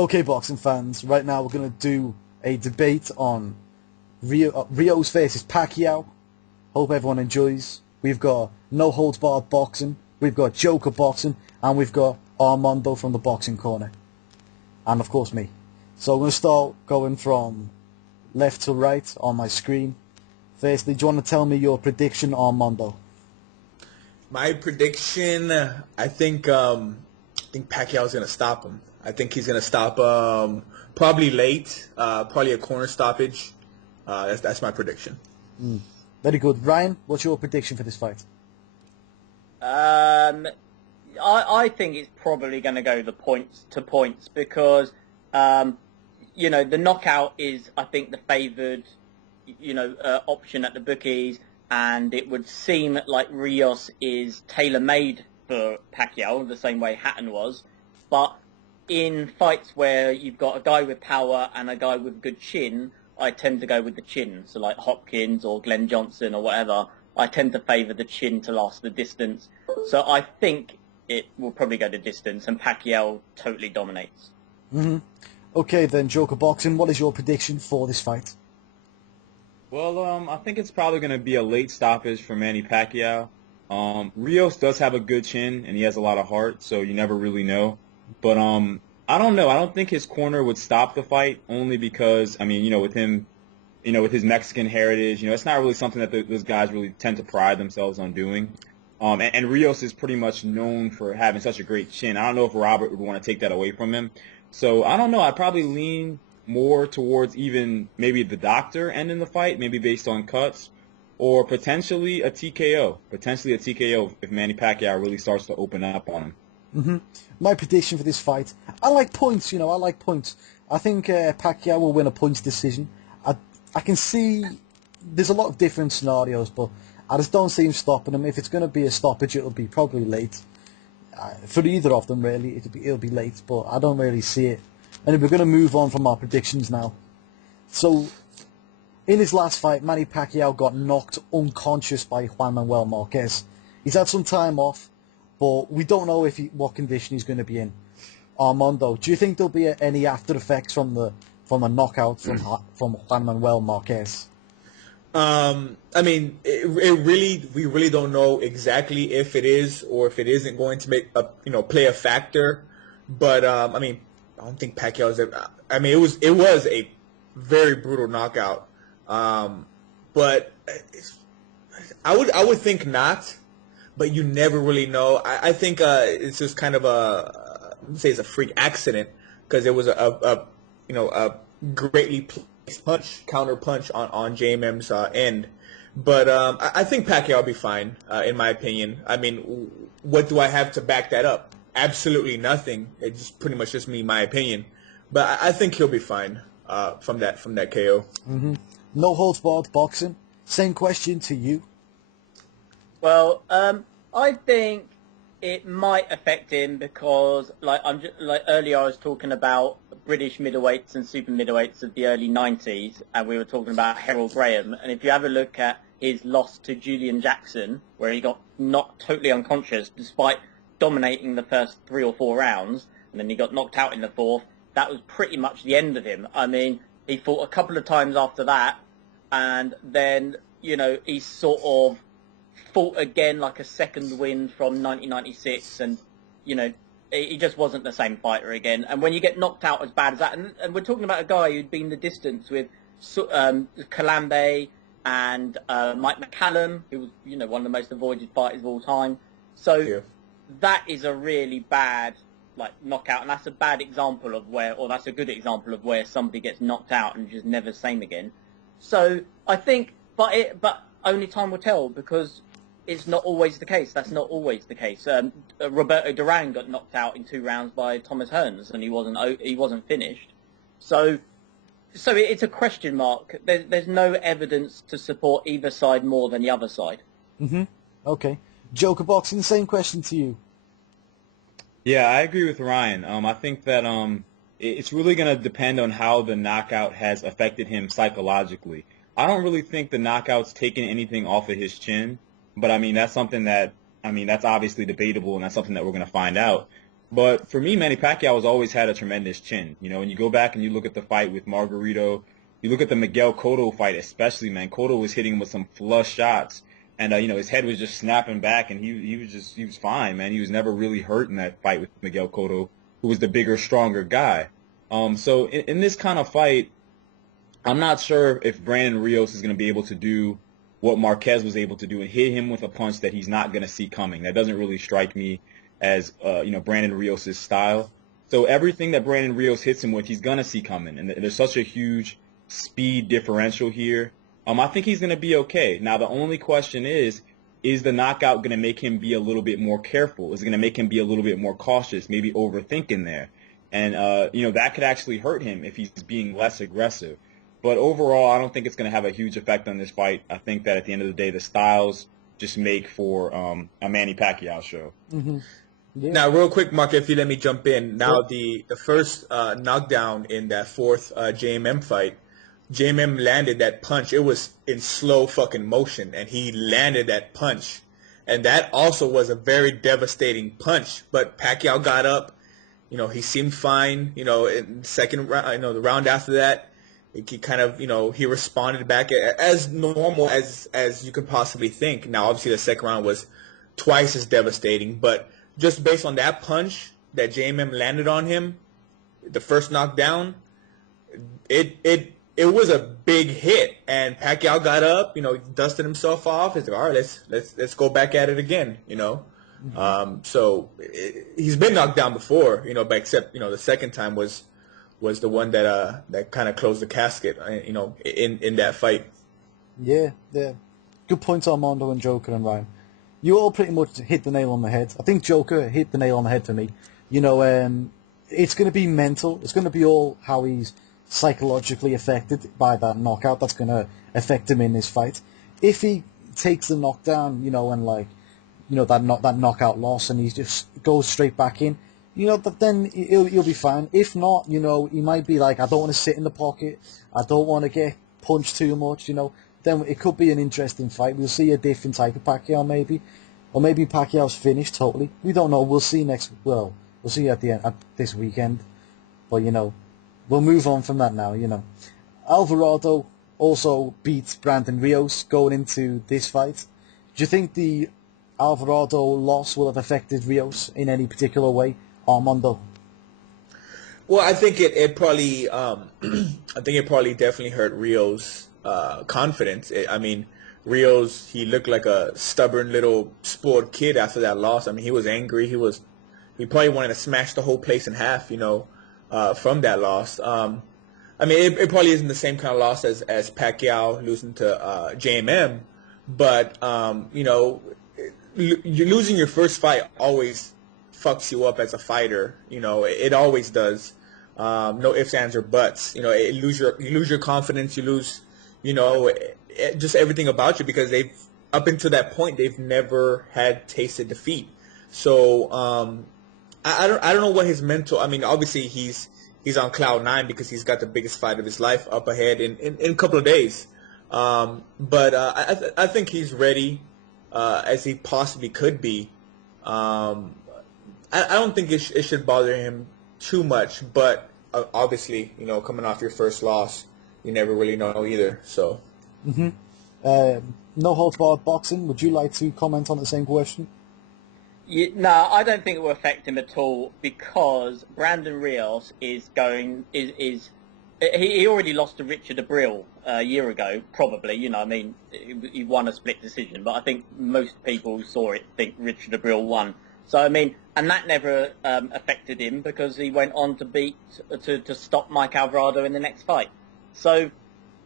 Okay, boxing fans, right now we're going to do a debate on Rios versus Pacquiao. Hope everyone enjoys. We've got No Holds Barred Boxing, we've got Joker Boxing, and we've got Armando from the Boxing Corner. And of course me. So we're going to start going from left to right on my screen. Firstly, do you want to tell me your prediction, Armando? My prediction, I think Pacquiao's gonna stop him. I think he's gonna stop probably late, probably a corner stoppage. That's my prediction. Very good. Ryan, what's your prediction for this fight? I think it's probably going to go the points because, the knockout is, I think, the favoured, option at the bookies, and it would seem like Rios is tailor-made for Pacquiao, the same way Hatton was. But in fights where you've got a guy with power and a guy with good chin, I tend to go with the chin. So like Hopkins or Glenn Johnson or whatever, I tend to favour the chin to last the distance. So I think it will probably go the distance, and Pacquiao totally dominates. Okay then, Joker Boxing, what is your prediction for this fight? Well, I think it's probably going to be a late stoppage for Manny Pacquiao. Rios does have a good chin, and he has a lot of heart, so you never really know. But I don't know. I don't think his corner would stop the fight, only because, with him, with his Mexican heritage, it's not really something that those guys really tend to pride themselves on doing. And Rios is pretty much known for having such a great chin. I don't know if Robert would want to take that away from him. So I don't know. I'd probably lean more towards even maybe the doctor ending the fight, maybe based on cuts, or potentially a TKO. Potentially a TKO if Manny Pacquiao really starts to open up on him. My prediction for this fight, I like points, I like points. I think Pacquiao will win a points decision. I can see there's a lot of different scenarios, but I just don't see him stopping him. If it's going to be a stoppage, it'll be probably late. For either of them, really, it'll be late, but I don't really see it. And we're going to move on from our predictions now. So, in his last fight, Manny Pacquiao got knocked unconscious by Juan Manuel Marquez. He's had some time off, but we don't know what condition he's going to be in. Armando, do you think there'll be any after effects from the knockout from Juan Manuel Marquez? We really don't know exactly if it is or if it isn't going to play a factor. But I don't think Pacquiao's. It was a very brutal knockout. But I would think not. But you never really know. I think it's just kind of I wouldn't say it's a freak accident, because it was a greatly placed counter punch on JMM's end. But I think Pacquiao will be fine, in my opinion. What do I have to back that up? Absolutely nothing. It's pretty much just my opinion. But I think he'll be fine from that KO. No Holds Barred Boxing. Same question to you. Well, I think it might affect him because, earlier I was talking about British middleweights and super middleweights of the early 90s, and we were talking about Harold Graham. And if you have a look at his loss to Julian Jackson, where he got knocked totally unconscious despite dominating the first 3 or 4 rounds, and then he got knocked out in the 4th, that was pretty much the end of him. He fought a couple of times after that, and then, he sort of fought again like a second win from 1996, and he just wasn't the same fighter again. And when you get knocked out as bad as that, and we're talking about a guy who'd been the distance with Kalambe and Mike McCallum, who was one of the most avoided fighters of all time. So that is a really bad knockout, and that's a bad example of that's a good example of where somebody gets knocked out and just never the same again. So I think, but only time will tell, because it's not always the case. That's not always the case. Roberto Duran got knocked out in 2 rounds by Thomas Hearns, and he wasn't finished. So it's a question mark. There's no evidence to support either side more than the other side. Okay. Joker Boxing, same question to you. Yeah, I agree with Ryan. I think that it's really going to depend on how the knockout has affected him psychologically. I don't really think the knockout's taken anything off of his chin, but that's something that, that's obviously debatable, and that's something that we're going to find out. But for me, Manny Pacquiao has always had a tremendous chin. You know, when you go back and you look at the fight with Margarito, you look at the Miguel Cotto fight especially, man. Cotto was hitting him with some flush shots, and you know, his head was just snapping back, and he was fine, man. He was never really hurt in that fight with Miguel Cotto, who was the bigger, stronger guy. So in this kind of fight, I'm not sure if Brandon Rios is going to be able to do what Marquez was able to do and hit him with a punch that he's not going to see coming. That doesn't really strike me as you know, Brandon Rios' style. So everything that Brandon Rios hits him with, he's going to see coming. And there's such a huge speed differential here. I think he's going to be okay. Now, the only question is the knockout going to make him be a little bit more careful? Is it going to make him be a little bit more cautious, maybe overthinking there? And, you know, that could actually hurt him if he's being less aggressive. But overall, I don't think it's going to have a huge effect on this fight. I think that at the end of the day, the styles just make for a Manny Pacquiao show. Mm-hmm. Yeah. Now, real quick, Mark, if you let me jump in. Now, the first knockdown in that fourth JMM fight, JMM landed that punch. It was in slow fucking motion, and he landed that punch. And that also was a very devastating punch. But Pacquiao got up. You know, he seemed fine. You know, in the second round, you know, the round after that, he kind of, you know, he responded back as normal as you could possibly think. Now, obviously, the second round was twice as devastating, but just based on that punch that JMM landed on him, the first knockdown, it was a big hit, and Pacquiao got up, you know, dusted himself off. He's like, all right, let's go back at it again, you know. So he's been knocked down before, you know, but except, you know, the second time was the one that kind of closed the casket, you know, in that fight. Yeah. Good points, Armando and Joker and Ryan. You all pretty much hit the nail on the head. I think Joker hit the nail on the head for me. You know, it's going to be mental. It's going to be all how he's psychologically affected by that knockout. That's going to affect him in this fight. If he takes the knockdown, you know, and like, you know, that knockout loss, and he just goes straight back in, you know, then he'll be fine. If not, you know, he might be like, I don't want to sit in the pocket. I don't want to get punched too much, you know. Then it could be an interesting fight. We'll see a different type of Pacquiao maybe. Or maybe Pacquiao's finished totally. We don't know. We'll see we'll see at the end, at this weekend. But, you know, we'll move on from that now, you know. Alvarado also beat Brandon Rios going into this fight. Do you think the Alvarado loss will have affected Rios in any particular way? Armando? Well, I think it probably definitely hurt Rios' confidence. I mean, Rios, he looked like a stubborn little spoiled kid after that loss. I mean, he was angry. He probably wanted to smash the whole place in half, you know, from that loss. I mean, it probably isn't the same kind of loss as Pacquiao losing to JMM, but you know, you're losing your first fight always fucks you up as a fighter. You know, it always does. No ifs, ands, or buts. You know, you lose your confidence. You lose, you know, just everything about you, because up until that point they've never had tasted defeat. So I don't know what his mental. I mean, obviously he's on cloud nine because he's got the biggest fight of his life up ahead in a couple of days. But I think he's ready as he possibly could be. I don't think it should bother him too much, but obviously, you know, coming off your first loss, you never really know either. So. Mm-hmm. No holds barred boxing. Would you like to comment on the same question? No, I don't think it will affect him at all, because Brandon Rios he already lost to Richard Abril a year ago, probably. You know, I mean, he won a split decision, but I think most people who saw it think Richard Abril won. So, I mean, and that never affected him, because he went on to stop Mike Alvarado in the next fight. So,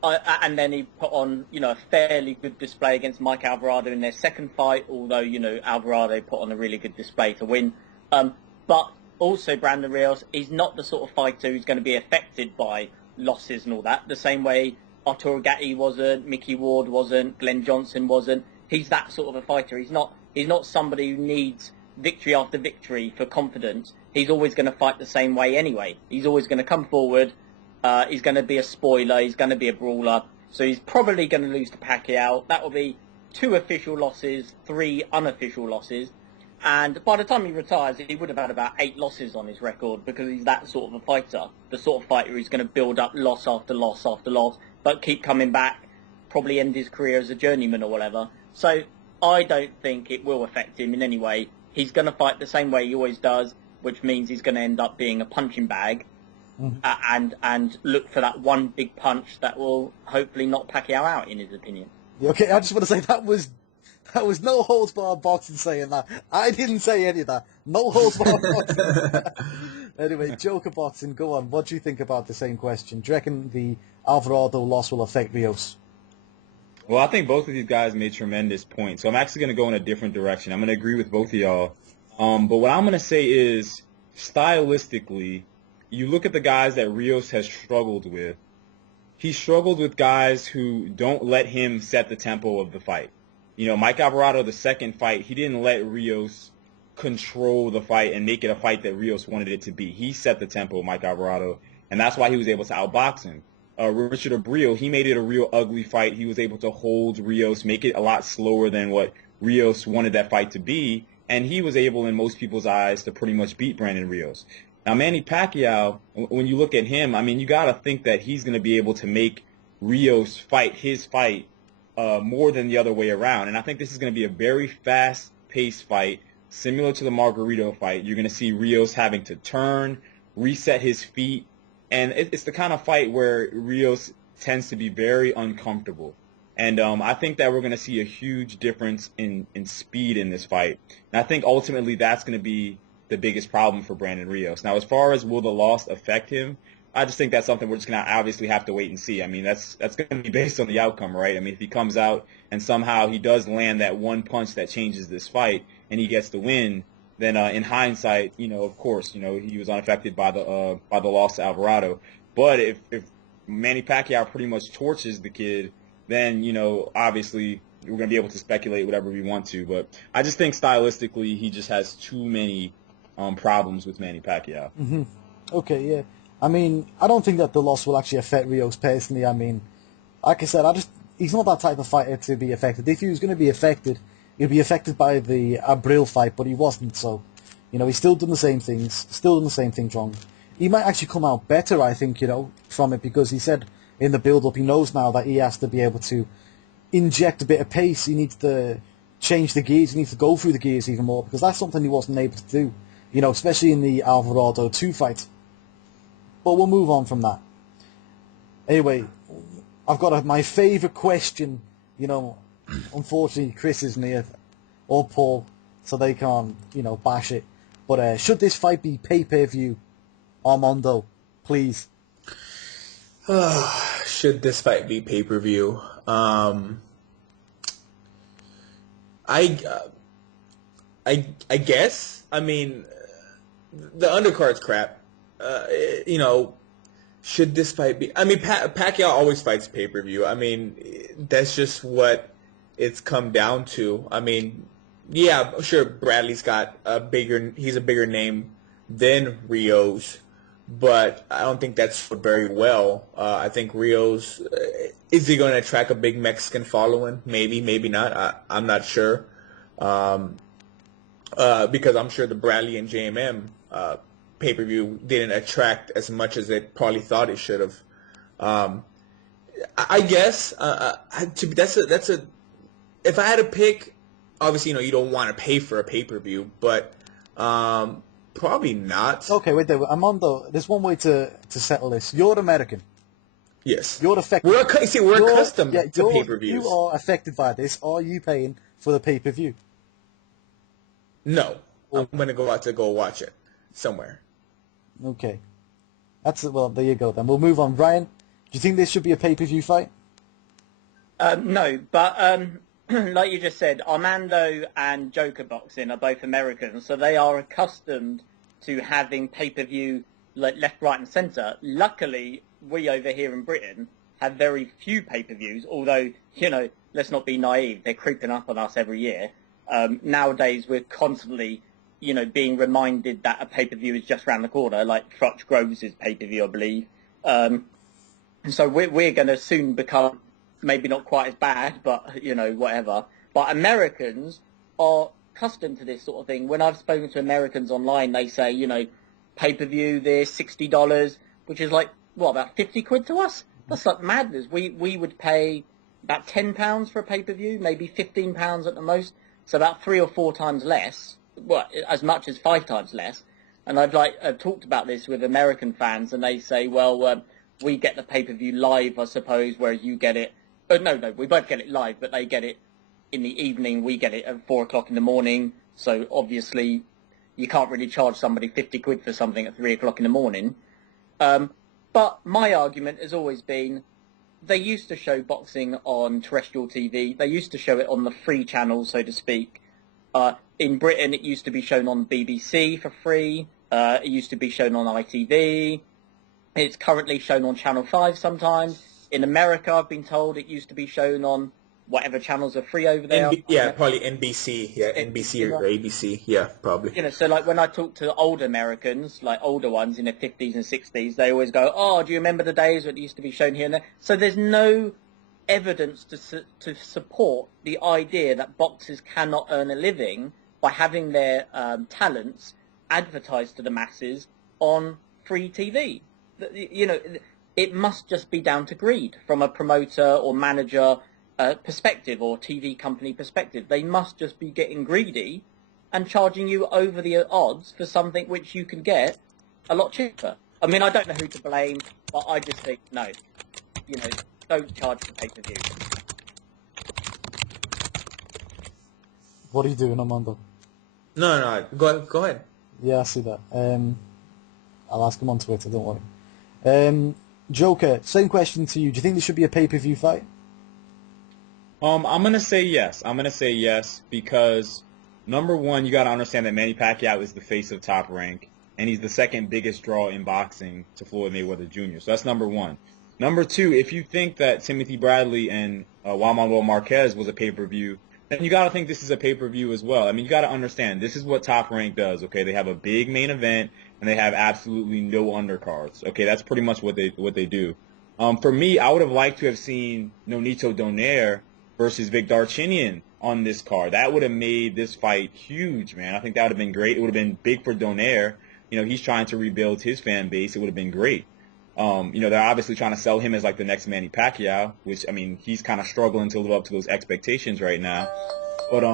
and then he put on, you know, a fairly good display against Mike Alvarado in their second fight, although, you know, Alvarado put on a really good display to win. But also Brandon Rios, he's not the sort of fighter who's going to be affected by losses and all that, the same way Arturo Gatti wasn't, Mickey Ward wasn't, Glenn Johnson wasn't. He's that sort of a fighter. He's not somebody who needs victory after victory for confidence. He's always going to fight the same way anyway. He's always going to come forward. He's going to be a spoiler. He's going to be a brawler. So he's probably going to lose to Pacquiao. That will be 2 official losses, 3 unofficial losses. And by the time he retires, he would have had about 8 losses on his record because he's that sort of a fighter. The sort of fighter who's going to build up loss after loss after loss, but keep coming back, probably end his career as a journeyman or whatever. So I don't think it will affect him in any way. He's going to fight the same way he always does, which means he's going to end up being a punching bag and look for that one big punch that will hopefully knock Pacquiao out, in his opinion. Okay, I just want to say that was no holds barred boxing saying that. I didn't say any of that. No holds barred boxing. Anyway, Joker boxing, go on. What do you think about the same question? Do you reckon the Alvarado loss will affect Rios? Well, I think both of these guys made tremendous points. So I'm actually going to go in a different direction. I'm going to agree with both of y'all. But what I'm going to say is, stylistically, you look at the guys that Rios has struggled with. He struggled with guys who don't let him set the tempo of the fight. You know, Mike Alvarado, the second fight, he didn't let Rios control the fight and make it a fight that Rios wanted it to be. He set the tempo, Mike Alvarado, and that's why he was able to outbox him. Richard Abreu, he made it a real ugly fight. He was able to hold Rios, make it a lot slower than what Rios wanted that fight to be, and he was able, in most people's eyes, to pretty much beat Brandon Rios. Now, Manny Pacquiao, when you look at him, I mean, you got to think that he's going to be able to make Rios fight his fight more than the other way around. And I think this is going to be a very fast-paced fight, similar to the Margarito fight. You're going to see Rios having to turn, reset his feet, and it's the kind of fight where Rios tends to be very uncomfortable. And I think that we're going to see a huge difference in speed in this fight. And I think ultimately that's going to be the biggest problem for Brandon Rios. Now, as far as will the loss affect him, I just think that's something we're just going to obviously have to wait and see. I mean, that's going to be based on the outcome, right? I mean, if he comes out and somehow he does land that one punch that changes this fight and he gets the win, then in hindsight, you know, of course, you know, he was unaffected by the loss to Alvarado. But if Manny Pacquiao pretty much torches the kid, then, you know, obviously we're going to be able to speculate whatever we want to. But I just think stylistically he just has too many problems with Manny Pacquiao. Mm-hmm. Okay, yeah. I mean, I don't think that the loss will actually affect Rios personally. I mean, like I said, he's not that type of fighter to be affected. If he was going to be affected, he'd be affected by the Abril fight, but he wasn't. So, you know, he's still done the same things, still done the same things wrong. He might actually come out better, I think, you know, from it, because he said in the build-up he knows now that he has to be able to inject a bit of pace. He needs to change the gears. He needs to go through the gears even more, because that's something he wasn't able to do, you know, especially in the Alvarado 2 fight. But we'll move on from that. Anyway, I've got my favourite question. You know, unfortunately, Chris isn't here, or Paul, so they can't, you know, bash it. But should this fight be pay-per-view? Armando, please. Should this fight be pay-per-view? I guess. I mean, the undercard's crap. You know, should this fight be? I mean, Pacquiao always fights pay-per-view. I mean, that's just what it's come down to. I mean, yeah, I'm sure Bradley's got he's a bigger name than Rios, but I don't think that's very well. I think Rios, is he going to attract a big Mexican following? Maybe, maybe not. I'm not sure. Because I'm sure the Bradley and JMM pay-per-view didn't attract as much as it probably thought it should have. I guess that's a. If I had to pick, obviously, you know, you don't want to pay for a pay-per-view, but probably not. Okay, wait there. Armando, there's one way to settle this. You're American. Yes. You're affected. We're accustomed to pay-per-views. You are affected by this. Are you paying for the pay-per-view? No. I'm going to go out to go watch it somewhere. Okay. Well, there you go then. We'll move on. Ryan, do you think this should be a pay-per-view fight? No, but like you just said, Armando and Joker Boxing are both Americans, so they are accustomed to having pay-per-view like left, right, and centre. Luckily, we over here in Britain have very few pay-per-views, although, you know, let's not be naive, they're creeping up on us every year. Nowadays, we're constantly, you know, being reminded that a pay-per-view is just around the corner, like Crutch Groves' pay-per-view, I believe. So we're going to soon become maybe not quite as bad, but, you know, whatever. But Americans are accustomed to this sort of thing. When I've spoken to Americans online, they say, pay-per-view this, $60, which is like, what, about 50 quid to us? That's like madness. We would pay about £10 for a pay-per-view, maybe £15 at the most, so about 3 or 4 times less, well, as much as 5 times less. And I've talked about this with American fans, and they say, well, we get the pay-per-view live, I suppose, whereas you get it. No, we both get it live, but they get it in the evening. We get it at 4 o'clock in the morning. So obviously, you can't really charge somebody 50 quid for something at 3 o'clock in the morning. But my argument has always been, they used to show boxing on terrestrial TV. They used to show it on the free channel, so to speak. In Britain, it used to be shown on BBC for free. It used to be shown on ITV. It's currently shown on Channel 5 sometimes. In America, I've been told it used to be shown on whatever channels are free over there. Probably NBC. Yeah, NBC or ABC. Yeah, probably. So like when I talk to older Americans, like older ones in their 50s and 60s, they always go, oh, do you remember the days when it used to be shown here and there? So there's no evidence to support the idea that boxers cannot earn a living by having their talents advertised to the masses on free TV. It must just be down to greed from a promoter or manager perspective or TV company perspective. They must just be getting greedy and charging you over the odds for something which you can get a lot cheaper. I mean, I don't know who to blame, but I just think, no, don't charge for pay-per-view. What are you doing, Armando? No, go ahead. Yeah, I see that. I'll ask him on Twitter, don't worry. Joker, same question to you. Do you think there should be a pay-per-view fight? I'm gonna say yes. I'm gonna say yes because number one, you gotta understand that Manny Pacquiao is the face of Top Rank, and he's the second biggest draw in boxing to Floyd Mayweather Jr. So that's number one. Number two, if you think that Timothy Bradley and Juan Manuel Marquez was a pay-per-view, then you gotta think this is a pay-per-view as well. I mean, you gotta understand this is what Top Rank does. Okay, they have a big main event and they have absolutely no undercards. Okay, that's pretty much what they do. For me, I would have liked to have seen Nonito Donaire versus Vic Darchinyan on this card. That would have made this fight huge, man. I think that would have been great. It would have been big for Donaire. He's trying to rebuild his fan base. It would have been great. They're obviously trying to sell him as like the next Manny Pacquiao, which, I mean, he's kind of struggling to live up to those expectations right now. But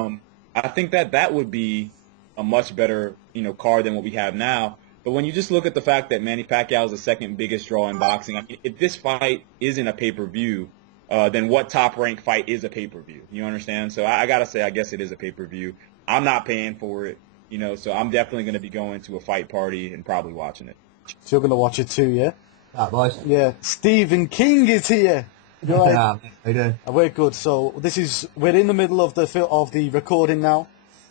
I think that would be a much better, card than what we have now. But when you just look at the fact that Manny Pacquiao is the second biggest draw in boxing, I mean, if this fight isn't a pay-per-view, then what Top Rank fight is a pay-per-view? You understand? So I gotta say, I guess it is a pay-per-view. I'm not paying for it, so I'm definitely going to be going to a fight party and probably watching it. So you're going to watch it too, yeah? That boys. Yeah. Stephen King is here. You all right? Yeah, I do. We're good. So we're in the middle of the recording now.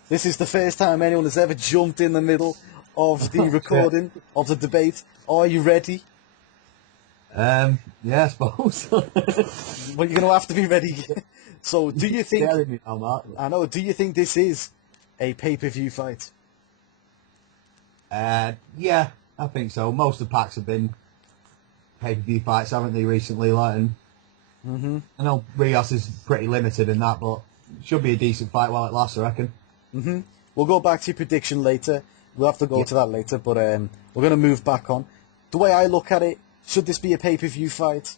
This is the first time anyone has ever jumped in the middle of the recording of the debate. Are you ready? Yeah, I suppose. Well, you're going to have to be ready. So, do you think? Scaring me now, Mark. I know. Do you think this is a pay-per-view fight? Yeah, I think so. Most of the packs have been pay-per-view fights, haven't they, recently? I know Rios is pretty limited in that, but it should be a decent fight while it lasts, I reckon. We'll go back to your prediction later. We'll have to go to that later, but we're going to move back on. The way I look at it, should this be a pay-per-view fight?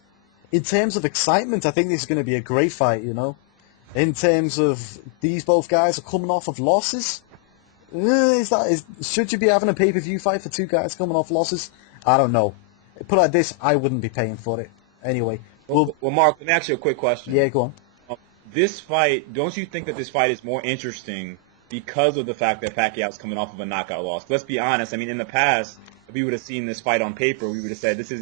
In terms of excitement, I think this is going to be a great fight, In terms of these both guys are coming off of losses, should you be having a pay-per-view fight for two guys coming off losses? I don't know. Put it like this, I wouldn't be paying for it. Anyway. Well, Mark, let me ask you a quick question. Yeah, go on. This fight, don't you think that this fight is more interesting because of the fact that Pacquiao's coming off of a knockout loss? Let's be honest. I mean, in the past, if we would have seen this fight on paper, we would have said this is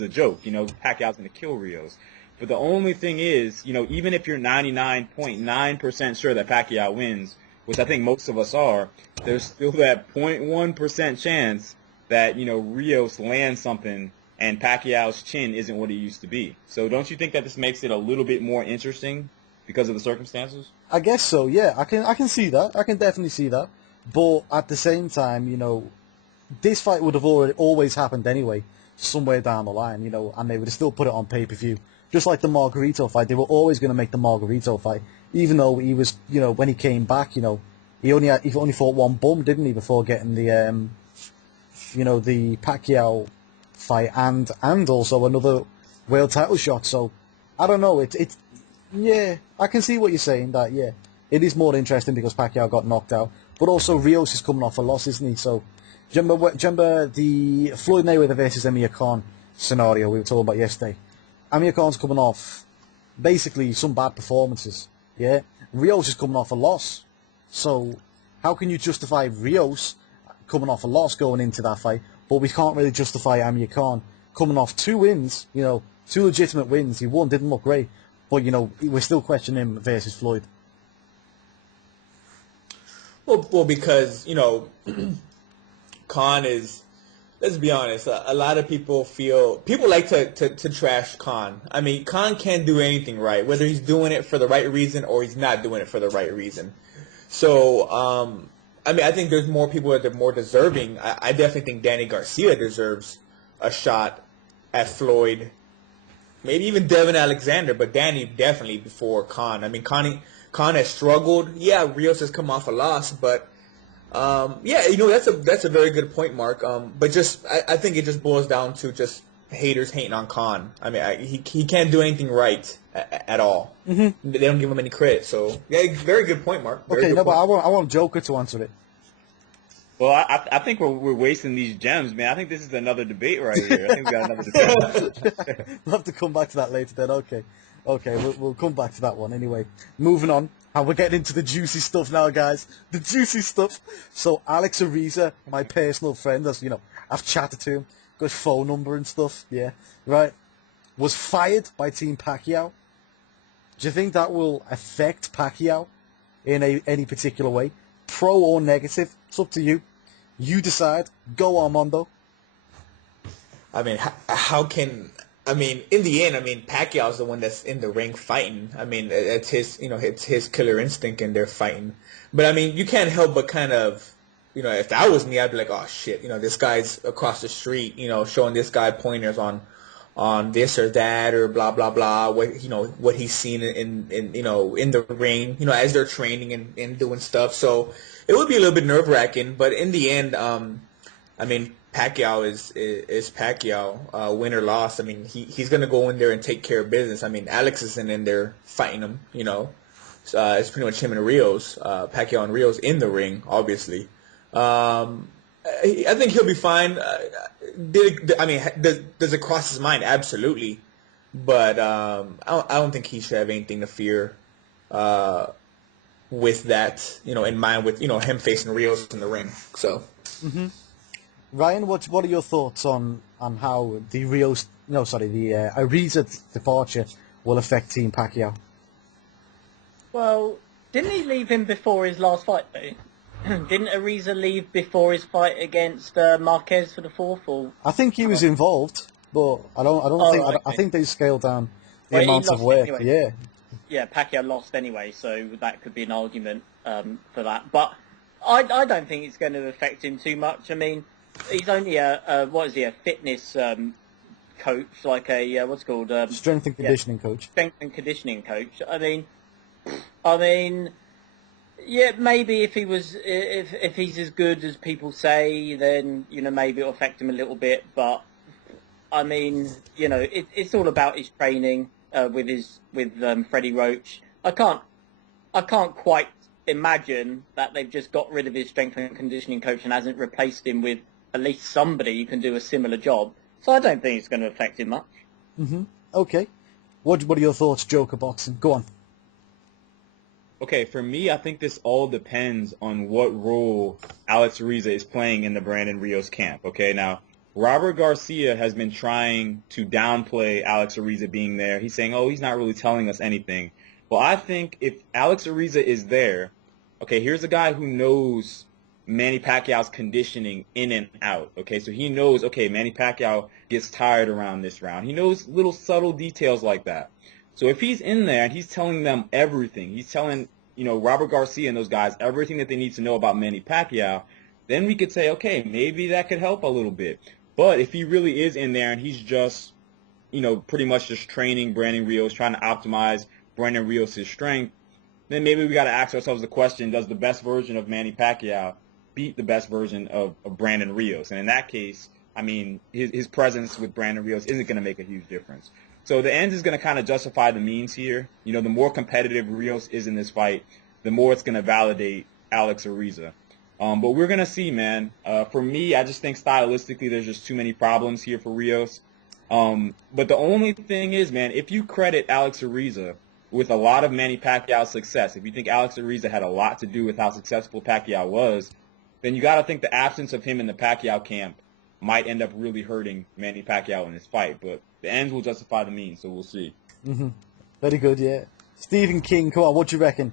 a joke. Pacquiao's going to kill Rios. But the only thing is, even if you're 99.9% sure that Pacquiao wins, which I think most of us are, there's still that 0.1% chance that, Rios lands something and Pacquiao's chin isn't what it used to be. So don't you think that this makes it a little bit more interesting because of the circumstances? I guess so, yeah. I can see that. I can definitely see that. But at the same time, this fight would have always happened anyway, somewhere down the line, and they would have still put it on pay-per-view. Just like the Margarito fight, they were always going to make the Margarito fight, even though he was, when he came back, He only fought one bum, didn't he, before getting the the Pacquiao fight and also another world title shot. So I don't know. It's yeah, I can see what you're saying. That yeah, it is more interesting because Pacquiao got knocked out, but also Rios is coming off a loss, isn't he? So do you remember the Floyd Mayweather versus Amir Khan scenario we were talking about yesterday? Amir Khan's coming off basically some bad performances. Yeah, Rios is coming off a loss. So how can you justify Rios coming off a loss going into that fight, but we can't really justify Amir Khan coming off 2 wins, two legitimate wins. He won, didn't look great, but we're still questioning him versus Floyd. Well, because Khan is. Let's be honest. A lot of people like to trash Khan. I mean, Khan can't do anything right, whether he's doing it for the right reason or he's not doing it for the right reason. So, I mean, I think there's more people that are more deserving. I definitely think Danny Garcia deserves a shot at Floyd. Maybe even Devin Alexander, but Danny definitely before Khan. I mean, Khan has struggled. Yeah, Rios has come off a loss, but yeah, that's a very good point, Mark. But I think it just boils down to just haters hating on Khan. I mean, he can't do anything right at all. Mm-hmm. They don't give him any credit. So yeah, very good point, Mark. But I want Joker to answer it. Well, I think we're wasting these gems, man. I think this is another debate right here. I think we got another debate. We'll have to come back to that later then. Okay, we'll come back to that one anyway. Moving on. And we're getting into the juicy stuff now, guys. The juicy stuff. So Alex Ariza, my personal friend, as I've chatted to him, got his phone number and stuff. Yeah, right. Was fired by Team Pacquiao. Do you think that will affect Pacquiao in any particular way, pro or negative? It's up to you. You decide. Go, Armando. I mean, how can? I mean, in the end, Pacquiao's the one that's in the ring fighting. I mean, it's his killer instinct, and they're fighting. But I mean, you can't help but kind of, if that was me, I'd be like, oh shit, this guy's across the street, showing this guy pointers on this or that or blah blah blah. What he's seen in the ring, as they're training and doing stuff. So it would be a little bit nerve wracking. But in the end, I mean, Pacquiao is Pacquiao, win or loss. I mean, he's gonna go in there and take care of business. I mean, Alex isn't in there fighting him. It's pretty much him and Rios, Pacquiao and Rios in the ring, obviously. I think he'll be fine. Does it cross his mind? Absolutely, but I don't think he should have anything to fear with that. In mind with him facing Rios in the ring. So. Mm-hmm. Ryan, what are your thoughts on how the Ariza departure will affect Team Pacquiao? Well, didn't he leave him before his last fight, though? Didn't Ariza leave before his fight against Marquez for the 4th? Or I think he was involved, but I think they scaled down the amount of work. Anyway. Yeah, Pacquiao lost anyway, so that could be an argument for that. But I don't think it's going to affect him too much. I mean, he's only a fitness coach, like a what's it called strength and conditioning coach. Strength and conditioning coach. I mean, yeah, maybe if he's as good as people say, then maybe it'll affect him a little bit. But I mean, it's all about his training with Freddie Roach. I can't quite imagine that they've just got rid of his strength and conditioning coach and hasn't replaced him with at least somebody who can do a similar job. So I don't think it's going to affect him much. Mm-hmm. Okay. What are your thoughts, Joker Boxing? Go on. Okay, for me, I think this all depends on what role Alex Ariza is playing in the Brandon Rios camp. Okay, now, Robert Garcia has been trying to downplay Alex Ariza being there. He's saying, oh, he's not really telling us anything. Well, I think if Alex Ariza is there, okay, here's a guy who knows Manny Pacquiao's conditioning in and out. Okay, so he knows, okay, Manny Pacquiao gets tired around this round. He knows little subtle details like that. So if he's in there and he's telling them everything, he's telling, Robert Garcia and those guys everything that they need to know about Manny Pacquiao, then we could say, okay, maybe that could help a little bit. But if he really is in there and he's just, pretty much just training Brandon Rios, trying to optimize Brandon Rios' strength, then maybe we got to ask ourselves the question: does the best version of Manny Pacquiao beat the best version of Brandon Rios? And in that case, I mean, his presence with Brandon Rios isn't going to make a huge difference. So the ends is going to kind of justify the means here. You know, the more competitive Rios is in this fight, the more it's going to validate Alex Ariza. But we're going to see, man. For me, I just think stylistically there's just too many problems here for Rios. But the only thing is, man, if you credit Alex Ariza with a lot of Manny Pacquiao's success, if you think Alex Ariza had a lot to do with how successful Pacquiao was, then you got to think the absence of him in the Pacquiao camp might end up really hurting Manny Pacquiao in this fight. But the ends will justify the means, so we'll see. Mm-hmm. Very good, yeah. Stephen King, come on, what do you reckon?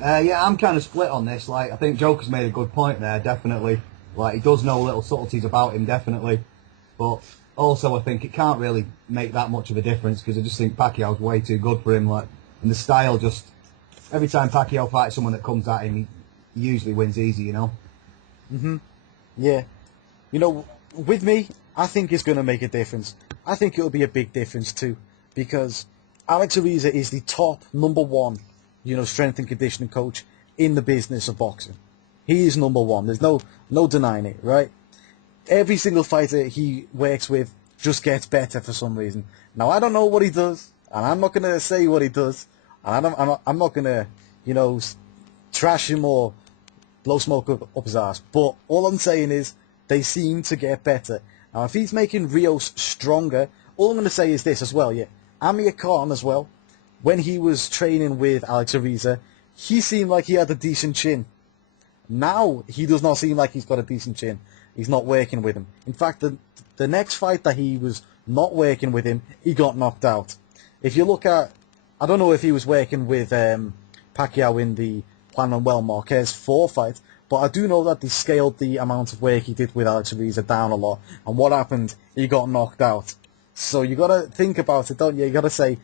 Yeah, I'm kind of split on this. Like, I think Joker's made a good point there, definitely. Like, he does know little subtleties about him, definitely. But also, I think it can't really make that much of a difference because I just think Pacquiao's way too good for him. Like, and the style just every time Pacquiao fights someone that comes at him, he usually wins easy, you know. Mhm. Yeah. You know, with me, I think it's going to make a difference. I think it'll be a big difference too, because Alex Ariza is the top #1, strength and conditioning coach in the business of boxing. He is #1. There's no denying it, right? Every single fighter he works with just gets better for some reason. Now, I don't know what he does, and I'm not going to say what he does, and I'm not going to, trash him or blow smoke up his ass. But all I'm saying is they seem to get better. Now, if he's making Rios stronger, all I'm going to say is this as well, yeah. Amir Khan as well, when he was training with Alex Ariza, he seemed like he had a decent chin. Now, he does not seem like he's got a decent chin. He's not working with him. In fact, the next fight that he was not working with him, he got knocked out. If you look at, I don't know if he was working with Pacquiao in the Juan Manuel Marquez 4 fight, but I do know that they scaled the amount of work he did with Alex Ariza down a lot. And what happened? He got knocked out. So you got to think about it, don't you? You got to say,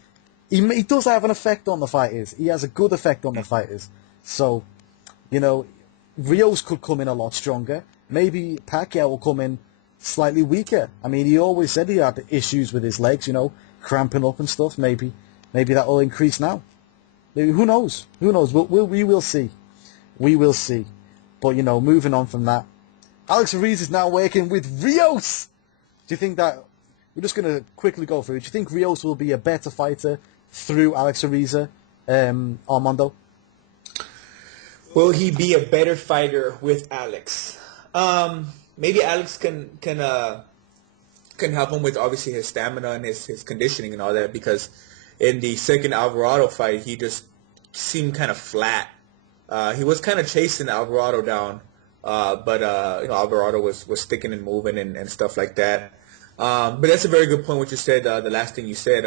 he does have an effect on the fighters. He has a good effect on the fighters. So, Rios could come in a lot stronger. Maybe Pacquiao will come in slightly weaker. I mean, he always said he had issues with his legs, cramping up and stuff. Maybe that will increase now. Who knows? Who knows? We will see. We will see. But, moving on from that, Alex Ariza is now working with Rios. Do you think that, we're just going to quickly go through it, do you think Rios will be a better fighter through Alex Ariza, Armando? Will he be a better fighter with Alex? Maybe Alex can help him with obviously his stamina and his conditioning and all that, because in the second Alvarado fight he just seemed kind of flat. He was kind of chasing Alvarado down, but Alvarado was sticking and moving and stuff like that. But that's a very good point what you said. The last thing you said,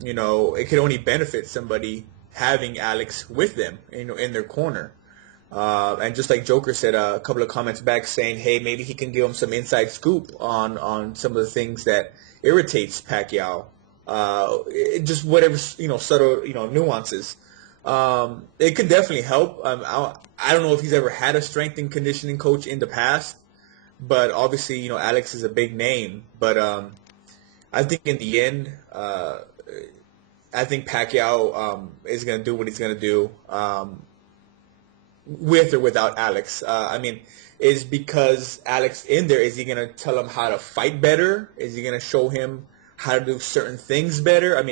it could only benefit somebody having Alex with them, in their corner. And just like Joker said a couple of comments back saying, hey, maybe he can give him some inside scoop on some of the things that irritates Pacquiao. Just whatever, subtle, nuances. It could definitely help. I don't know if he's ever had a strength and conditioning coach in the past, but obviously, Alex is a big name. But I think in the end, I think Pacquiao is going to do what he's going to do. With or without Alex. Is because Alex in there, is he going to tell him how to fight better? Is he going to show him how to do certain things better?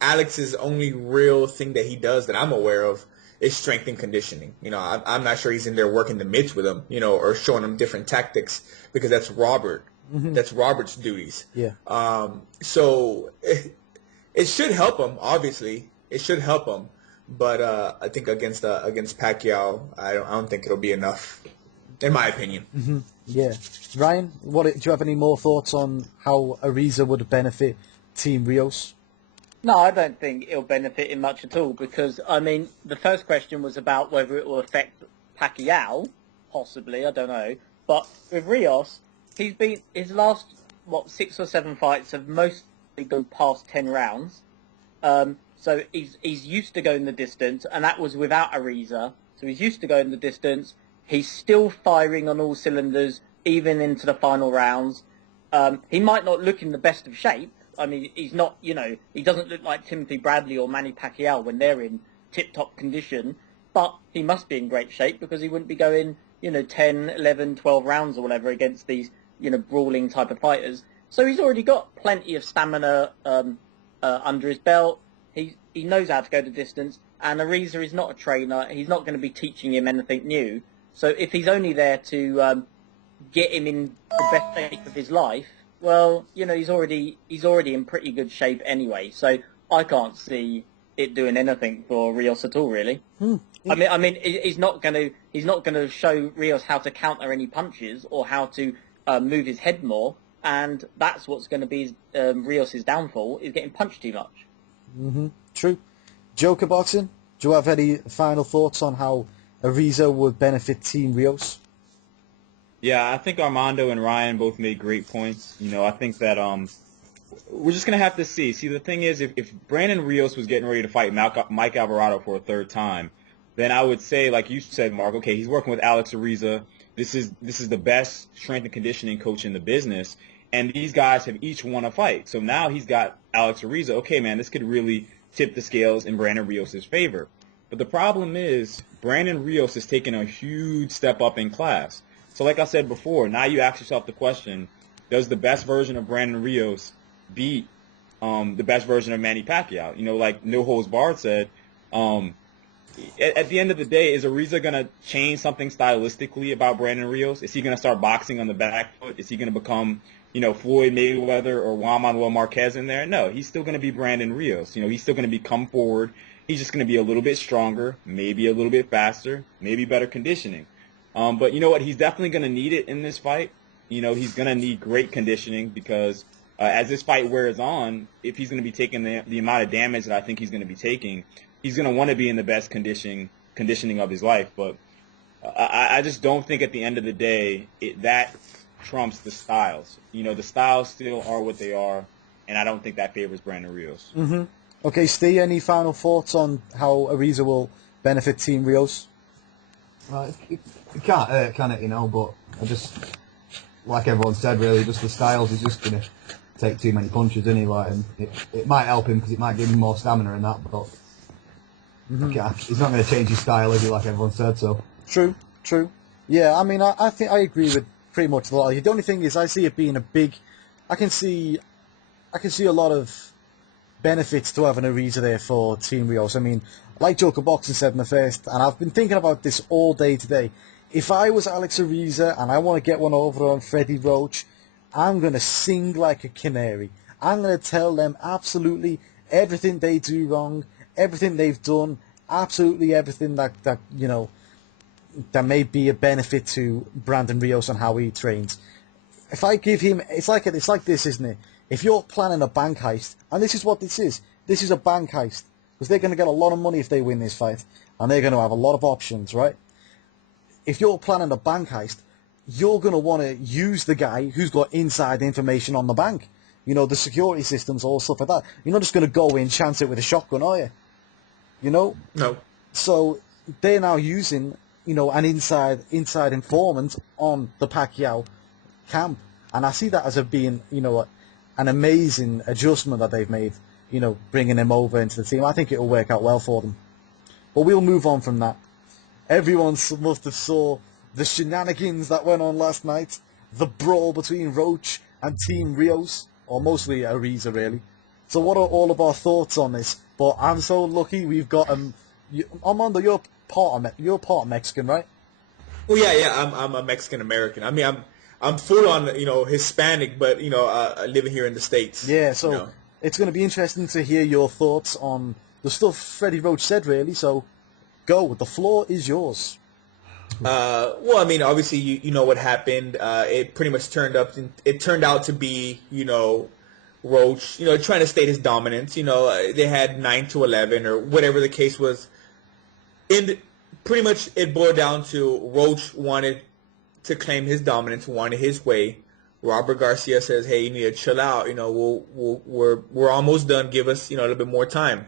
Alex's only real thing that he does that I'm aware of is strength and conditioning. I'm not sure he's in there working the mitts with him, or showing him different tactics, because that's Robert. Mm-hmm. That's Robert's duties. Yeah. So it should help him, obviously. It should help him. But I think against Pacquiao, I don't think it'll be enough, in my opinion. Mm-hmm. Yeah, Ryan, do you have any more thoughts on how Ariza would benefit Team Rios? No, I don't think it'll benefit him much at all, because the first question was about whether it will affect Pacquiao, possibly. I don't know, but with Rios, his last 6 or 7 fights have mostly been past 10 rounds. So he's used to going the distance, and that was without Ariza. So he's used to going the distance. He's still firing on all cylinders, even into the final rounds. He might not look in the best of shape. He's not, he doesn't look like Timothy Bradley or Manny Pacquiao when they're in tip-top condition, but he must be in great shape because he wouldn't be going, 10, 11, 12 rounds or whatever against these, brawling type of fighters. So he's already got plenty of stamina under his belt. He knows how to go the distance, and Ariza is not a trainer. He's not going to be teaching him anything new. So if he's only there to get him in the best shape of his life, well, he's already in pretty good shape anyway. So I can't see it doing anything for Rios at all, really. I mean, he's not going to show Rios how to counter any punches or how to move his head more, and that's what's going to be Rios' downfall, is getting punched too much. True. Joker Boxing, do you have any final thoughts on how Ariza would benefit Team Rios? Yeah, I think Armando and Ryan both made great points. I think that we're just going to have to see. See, the thing is, if Brandon Rios was getting ready to fight Mike Alvarado for a third time, then I would say, like you said, Mark, okay, he's working with Alex Ariza. This is the best strength and conditioning coach in the business, and these guys have each won a fight. So now he's got Alex Ariza. Okay, man, this could really tip the scales in Brandon Rios' favor. But the problem is Brandon Rios has taken a huge step up in class. So like I said before, now you ask yourself the question, does the best version of Brandon Rios beat the best version of Manny Pacquiao? Like No Holds Barred said, at the end of the day, is Ariza going to change something stylistically about Brandon Rios? Is he going to start boxing on the back foot? Is he going to become, Floyd Mayweather or Juan Manuel Marquez in there? No, he's still going to be Brandon Rios. He's still going to come forward. He's just going to be a little bit stronger, maybe a little bit faster, maybe better conditioning. But you know what? He's definitely going to need it in this fight. He's going to need great conditioning because as this fight wears on, if he's going to be taking the amount of damage that I think he's going to be taking, he's going to want to be in the best conditioning of his life. But I just don't think at the end of the day that trumps the styles. The styles still are what they are, and I don't think that favors Brandon Rios. Okay, Steve, any final thoughts on how Ariza will benefit Team Rios? It can't hurt, can it, but I just, like everyone said, really, just the styles, he's just going to take too many punches, isn't he? And it might help him because it might give him more stamina and that, but he's not going to change his style, is he, like everyone said, so. True. Yeah, I mean, I think I agree with pretty much a lot. The only thing is I see it being I can see a lot of benefits to having Ariza there for Team Rios. I mean, like Joker Boxing said in the first, and I've been thinking about this all day today, if I was Alex Ariza and I want to get one over on Freddie Roach, I'm going to sing like a canary. I'm going to tell them absolutely everything they do wrong, everything they've done, absolutely everything that may be a benefit to Brandon Rios and how he trains. If I give him, it's like this, isn't it? If you're planning a bank heist, and this is what this is a bank heist, because they're going to get a lot of money if they win this fight, and they're going to have a lot of options, right? If you're planning a bank heist, you're going to want to use the guy who's got inside information on the bank. The security systems, all stuff like that. You're not just going to go in, chance it with a shotgun, are you? No. So they're now using, an inside informant on the Pacquiao camp, and I see that as being, an amazing adjustment that they've made, bringing him over into the team. I think it'll work out well for them. But we'll move on from that. Everyone must have saw the shenanigans that went on last night, the brawl between Roach and Team Rios, or mostly Ariza, really. So what are all of our thoughts on this? But I'm so lucky we've got Armando, you're part Mexican, right? Well, yeah, I'm a Mexican American. I mean, I'm full on, Hispanic, but living here in the States. Yeah, so it's going to be interesting to hear your thoughts on the stuff Freddie Roach said, really. So go, the floor is yours. Well, I mean, obviously, you know what happened. It pretty much turned out to be, Roach, trying to state his dominance. They had 9-11 or whatever the case was. Pretty much it boiled down to Roach wanted to claim his dominance, wanted his way. Robert Garcia says, "Hey, you need to chill out. We're almost done. Give us, a little bit more time."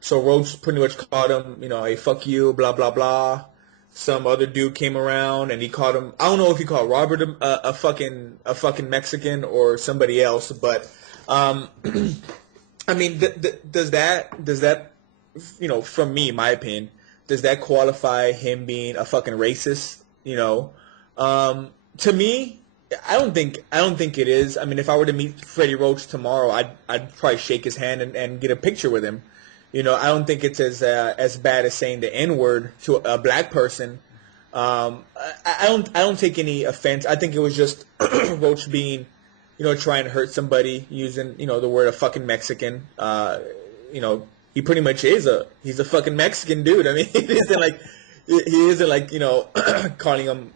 So Roach pretty much called him, "Hey, fuck you, blah blah blah." Some other dude came around and he called him. I don't know if he called Robert a fucking Mexican or somebody else, but I mean, does that from me, my opinion, does that qualify him being a fucking racist? To me, I don't think it is. I mean, if I were to meet Freddie Roach tomorrow, I'd probably shake his hand and get a picture with him. I don't think it's as bad as saying the N word to a black person. I don't take any offense. I think it was just Roach being, trying to hurt somebody using, the word a fucking Mexican. He pretty much he's a fucking Mexican dude. I mean, he isn't like, calling him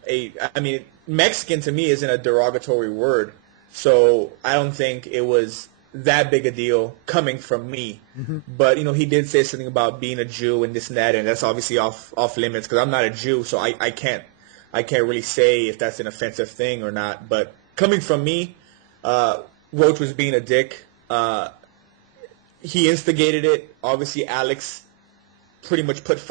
I mean, Mexican to me isn't a derogatory word. So I don't think it was that big a deal coming from me. Mm-hmm. But, he did say something about being a Jew and this and that, and that's obviously off limits because I'm not a Jew, so I can't really say if that's an offensive thing or not. But coming from me, Roach was being a dick. He instigated it. Obviously, Alex pretty much put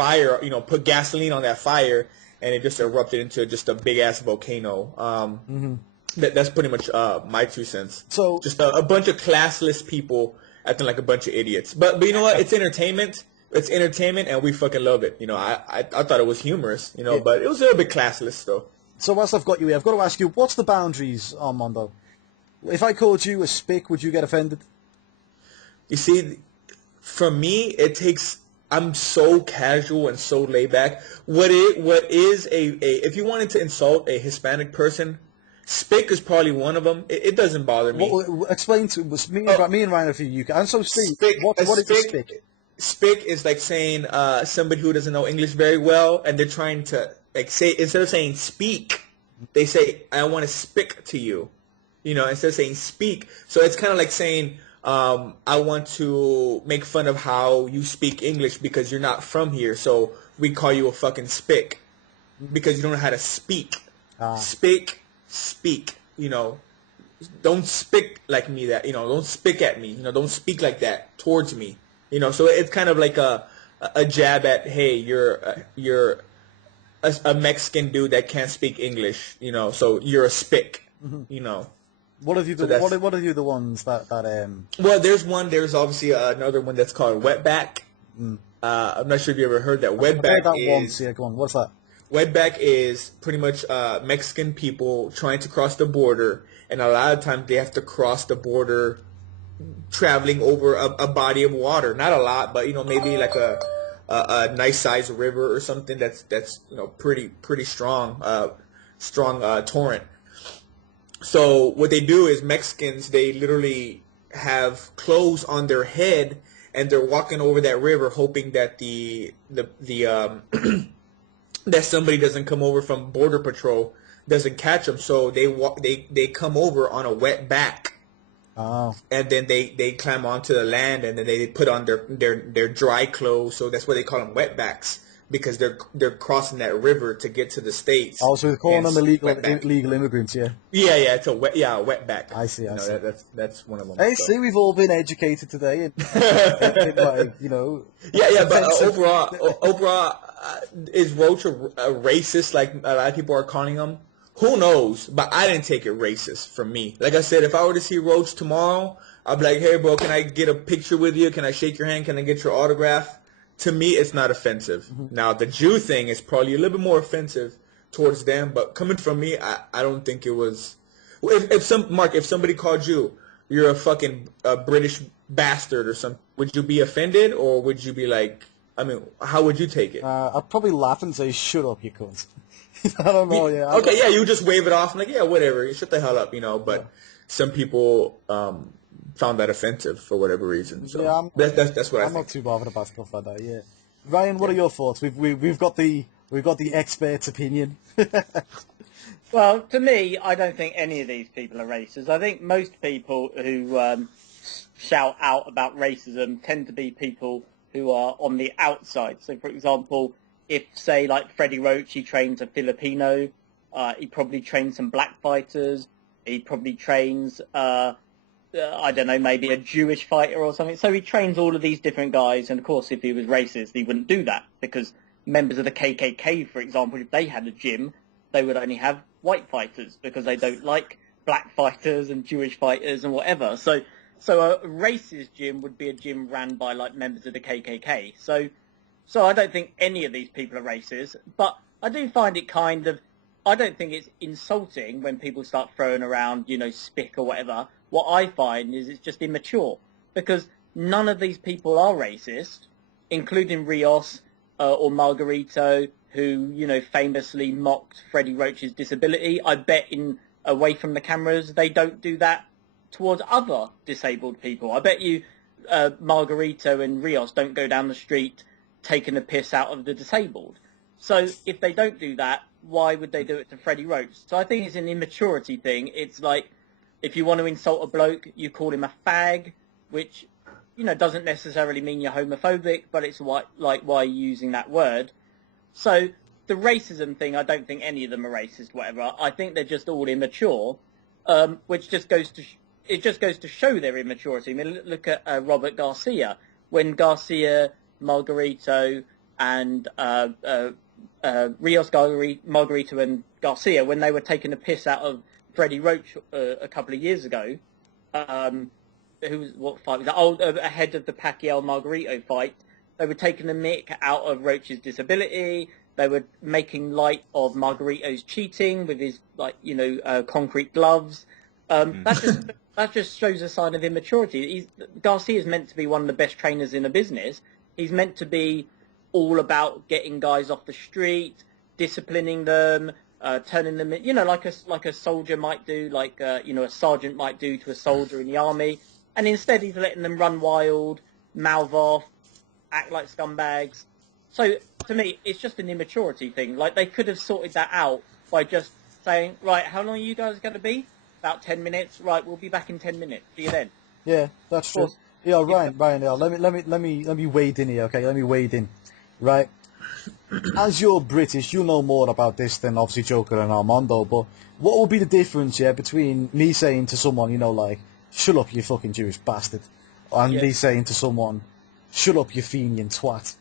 gasoline on that fire, and it just erupted into just a big-ass volcano. Mm-hmm. That's pretty much my 2 cents. So just a bunch of classless people acting like a bunch of idiots. But you know what? It's entertainment. It's entertainment, and we fucking love it. I thought it was humorous, but it was a little bit classless, though. So whilst I've got you here, I've got to ask you, what's the boundaries, Armando? If I called you a spick, would you get offended? You see, for me, I'm so casual and so laid back. What is if you wanted to insult a Hispanic person, spick is probably one of them. It doesn't bother me. Explain to me and Ryan for you. I'm so Steve. What is a spick? Spick is like saying somebody who doesn't know English very well, and they're trying to say, instead of saying speak, they say I want to spick to you. Instead of saying speak. So it's kind of like saying I want to make fun of how you speak English because you're not from here, so we call you a fucking spick because you don't know how to speak. Speak. Don't speak like me. Don't speak at me. Don't speak like that towards me. So it's kind of like a jab at, hey, you're a Mexican dude that can't speak English. So you're a spick. Mm-hmm. What are the ones that Well, there's obviously another one that's called wetback. I'm not sure if you ever heard that. Wetback once. Yeah, go on. What's that? Wetback is pretty much Mexican people trying to cross the border, and a lot of times they have to cross the border traveling over a body of water. Not a lot, but maybe like a nice sized river or something that's pretty strong torrent. So what they do is Mexicans, they literally have clothes on their head and they're walking over that river hoping that that somebody doesn't come over from Border Patrol, doesn't catch them. So they come over on a wet back. Oh. And then they climb onto the land, and then they put on their dry clothes. So that's why they call them wetbacks, because they're crossing that river to get to the States. Oh, so they're calling them illegal immigrants, yeah. Yeah, it's a wetback. I see. That's one of them. Hey, see, we've all been educated today. Yeah, but overall, is Roach a racist like a lot of people are calling him? Who knows? But I didn't take it racist from me. Like I said, if I were to see Roach tomorrow, I'd be like, hey, bro, can I get a picture with you? Can I shake your hand? Can I get your autograph? To me, it's not offensive. Mm-hmm. Now, the Jew thing is probably a little bit more offensive towards them, but coming from me, I don't think it was. If somebody called you, you're a fucking British bastard or something, would you be offended, or would you be like, I mean, how would you take it? I'd probably laugh and say, shut up, you cunt. I don't know, yeah. Okay, yeah, you just wave it off, and like, yeah, whatever, you shut the hell up, but some people found that offensive for whatever reason. So yeah, that's what I'm not too bothered about stuff like that, yeah. Ryan, what are your thoughts? We've got the expert's opinion. Well, to me, I don't think any of these people are racist. I think most people who shout out about racism tend to be people who are on the outside. So, for example, if, say, like Freddie Roach, he trains a Filipino, he probably trains some black fighters, he probably trains, I don't know, maybe a Jewish fighter or something. So he trains all of these different guys, and of course, if he was racist, he wouldn't do that, because members of the KKK, for example, if they had a gym, they would only have white fighters, because they don't like black fighters and Jewish fighters and whatever. So So a racist gym would be a gym ran by like members of the KKK. So I don't think any of these people are racist, but I do find it I don't think it's insulting when people start throwing around, spick or whatever. What I find is it's just immature, because none of these people are racist, including Rios or Margarito, who, famously mocked Freddie Roach's disability. I bet away from the cameras, they don't do that towards other disabled people. I bet you Margarito and Rios don't go down the street taking the piss out of the disabled. So if they don't do that, why would they do it to Freddie Roach? So I think it's an immaturity thing. It's like, if you want to insult a bloke, you call him a fag, which, doesn't necessarily mean you're homophobic, but it's why are you using that word? So the racism thing, I don't think any of them are racist, whatever. I think they're just all immature, which just goes to show their immaturity. I mean, look at Robert Garcia. When Garcia, Margarito, and Rios, Margarito, and Garcia, when they were taking a piss out of Freddie Roach a couple of years ago, what fight was that? Oh, ahead of the Pacquiao Margarito fight, they were taking the mick out of Roach's disability. They were making light of Margarito's cheating with his concrete gloves. That just shows a sign of immaturity. Garcia's meant to be one of the best trainers in the business. He's meant to be all about getting guys off the street, disciplining them, turning them in, like a soldier might do, a sergeant might do to a soldier in the army. And instead he's letting them run wild, mouth off, act like scumbags. So to me, it's just an immaturity thing. Like, they could have sorted that out by just saying, right, how long are you guys going to be? About 10 minutes. Right, we'll be back in 10 minutes. See you then. Yeah, that's true. Yeah, Ryan, yeah, let me wade in here, okay? Let me wade in. Right? As you're British, you know more about this than obviously Joker and Armando, but what will be the difference, between me saying to someone, shut up, you fucking Jewish bastard, and me saying to someone, shut up, you Fenian twat?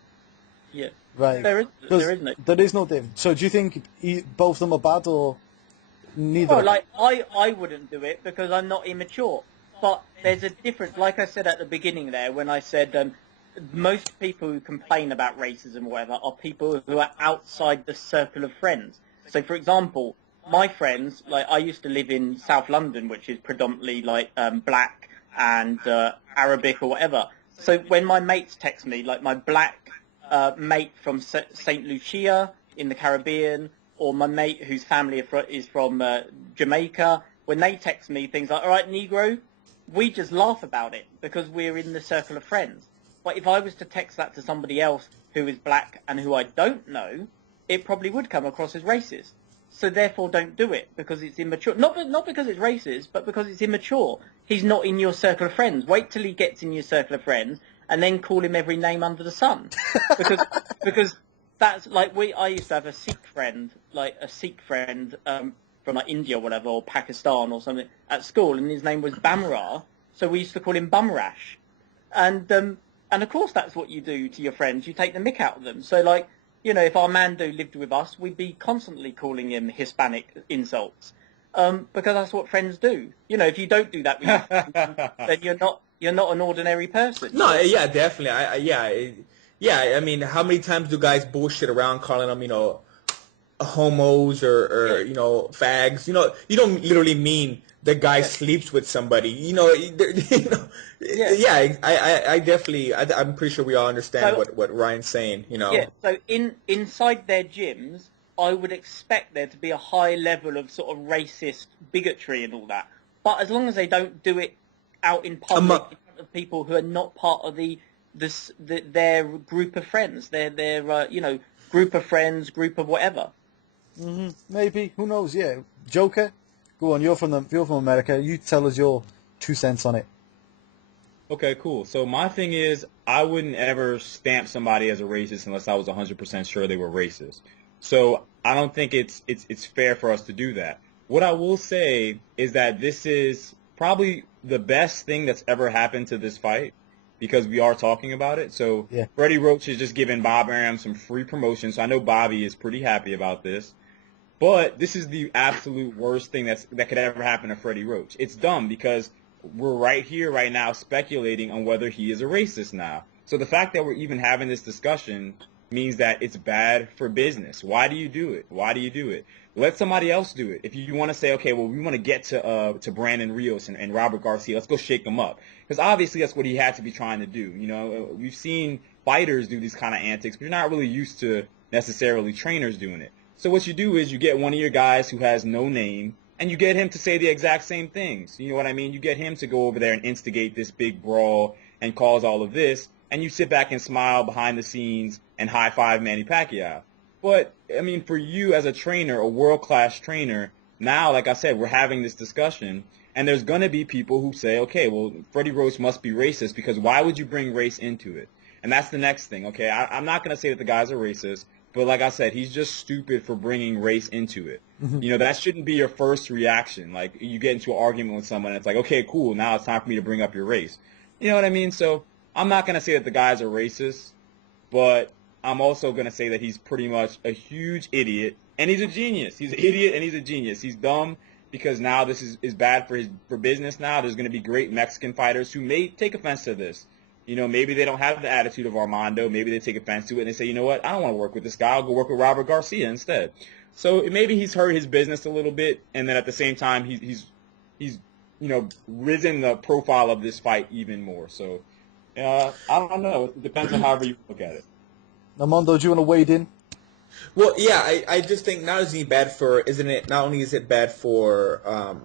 Yeah. Right. There is no. There is no difference. So do you think both of them are bad, or neither? Well, I wouldn't do it because I'm not immature. But there's a difference. Like I said at the beginning there, when I said most people who complain about racism or whatever are people who are outside the circle of friends. So, for example, my friends, I used to live in South London, which is predominantly black and Arabic or whatever. So when my mates text me, like my black mate from St. Lucia in the Caribbean, or my mate whose family is from Jamaica, when they text me things like, all right, Negro, we just laugh about it because we're in the circle of friends. But if I was to text that to somebody else who is black and who I don't know, it probably would come across as racist. So therefore don't do it because it's immature. Not because it's racist, but because it's immature. He's not in your circle of friends. Wait till he gets in your circle of friends and then call him every name under the sun. Because that's I used to have a Sikh friend, from India or whatever, or Pakistan or something at school, and his name was Bamra, so we used to call him Bumrash. And of course that's what you do to your friends, you take the mick out of them. So if Armando lived with us, we'd be constantly calling him Hispanic insults, because that's what friends do. If you don't do that with your friends, then you're not an ordinary person. No, yeah, definitely. I mean, how many times do guys bullshit around calling them, homos or fags? You don't literally mean the guy sleeps with somebody. I definitely, I'm pretty sure we all understand what Ryan's saying. Yeah. So inside their gyms, I would expect there to be a high level of sort of racist bigotry and all that. But as long as they don't do it out in public in front of people who are not part of their group of friends, their group of friends, group of whatever. Mm-hmm. Maybe, who knows? Yeah, Joker, go on. You're from America. You tell us your 2 cents on it. Okay, cool. So my thing is, I wouldn't ever stamp somebody as a racist unless I was 100% sure they were racist. So I don't think it's fair for us to do that. What I will say is that this is probably the best thing that's ever happened to this fight, because we are talking about it. So yeah. Freddie Roach is just giving Bob Arum some free promotion. So I know Bobby is pretty happy about this. But this is the absolute worst thing that could ever happen to Freddie Roach. It's dumb because we're right here, right now, speculating on whether he is a racist now. So the fact that we're even having this discussion means that it's bad for business. Why do you do it? Why do you do it? Let somebody else do it. If you want to say, okay, well, we want to get to Brandon Rios and Robert Garcia, let's go shake them up. Because obviously that's what he had to be trying to do. You know, we've seen fighters do these kind of antics, but you're not really used to necessarily trainers doing it. So what you do is you get one of your guys who has no name, and you get him to say the exact same things. You know what I mean? You get him to go over there and instigate this big brawl and cause all of this, and you sit back and smile behind the scenes and high-five Manny Pacquiao. But, I mean, for you as a trainer, a world-class trainer, now, like I said, we're having this discussion, and there's going to be people who say, okay, well, Freddie Roach must be racist, because why would you bring race into it? And that's the next thing, okay? I'm not going to say that the guy's a racist, but like I said, he's just stupid for bringing race into it. Mm-hmm. You know, that shouldn't be your first reaction. Like, you get into an argument with someone, and it's like, okay, cool, now it's time for me to bring up your race. You know what I mean? So I'm not going to say that the guy's a racist, but I'm also going to say that he's pretty much a huge idiot, and he's a genius. He's an idiot, and he's a genius. He's dumb because now this is bad for business now. There's going to be great Mexican fighters who may take offense to this. You know, maybe they don't have the attitude of Armando. Maybe they take offense to it and they say, you know what, I don't want to work with this guy. I'll go work with Robert Garcia instead. So maybe he's hurt his business a little bit, and then at the same time, he's you know, risen the profile of this fight even more. So I don't know. It depends on however you look at it. Armando, do you want to wade in? Well, yeah, I just think not only is it bad for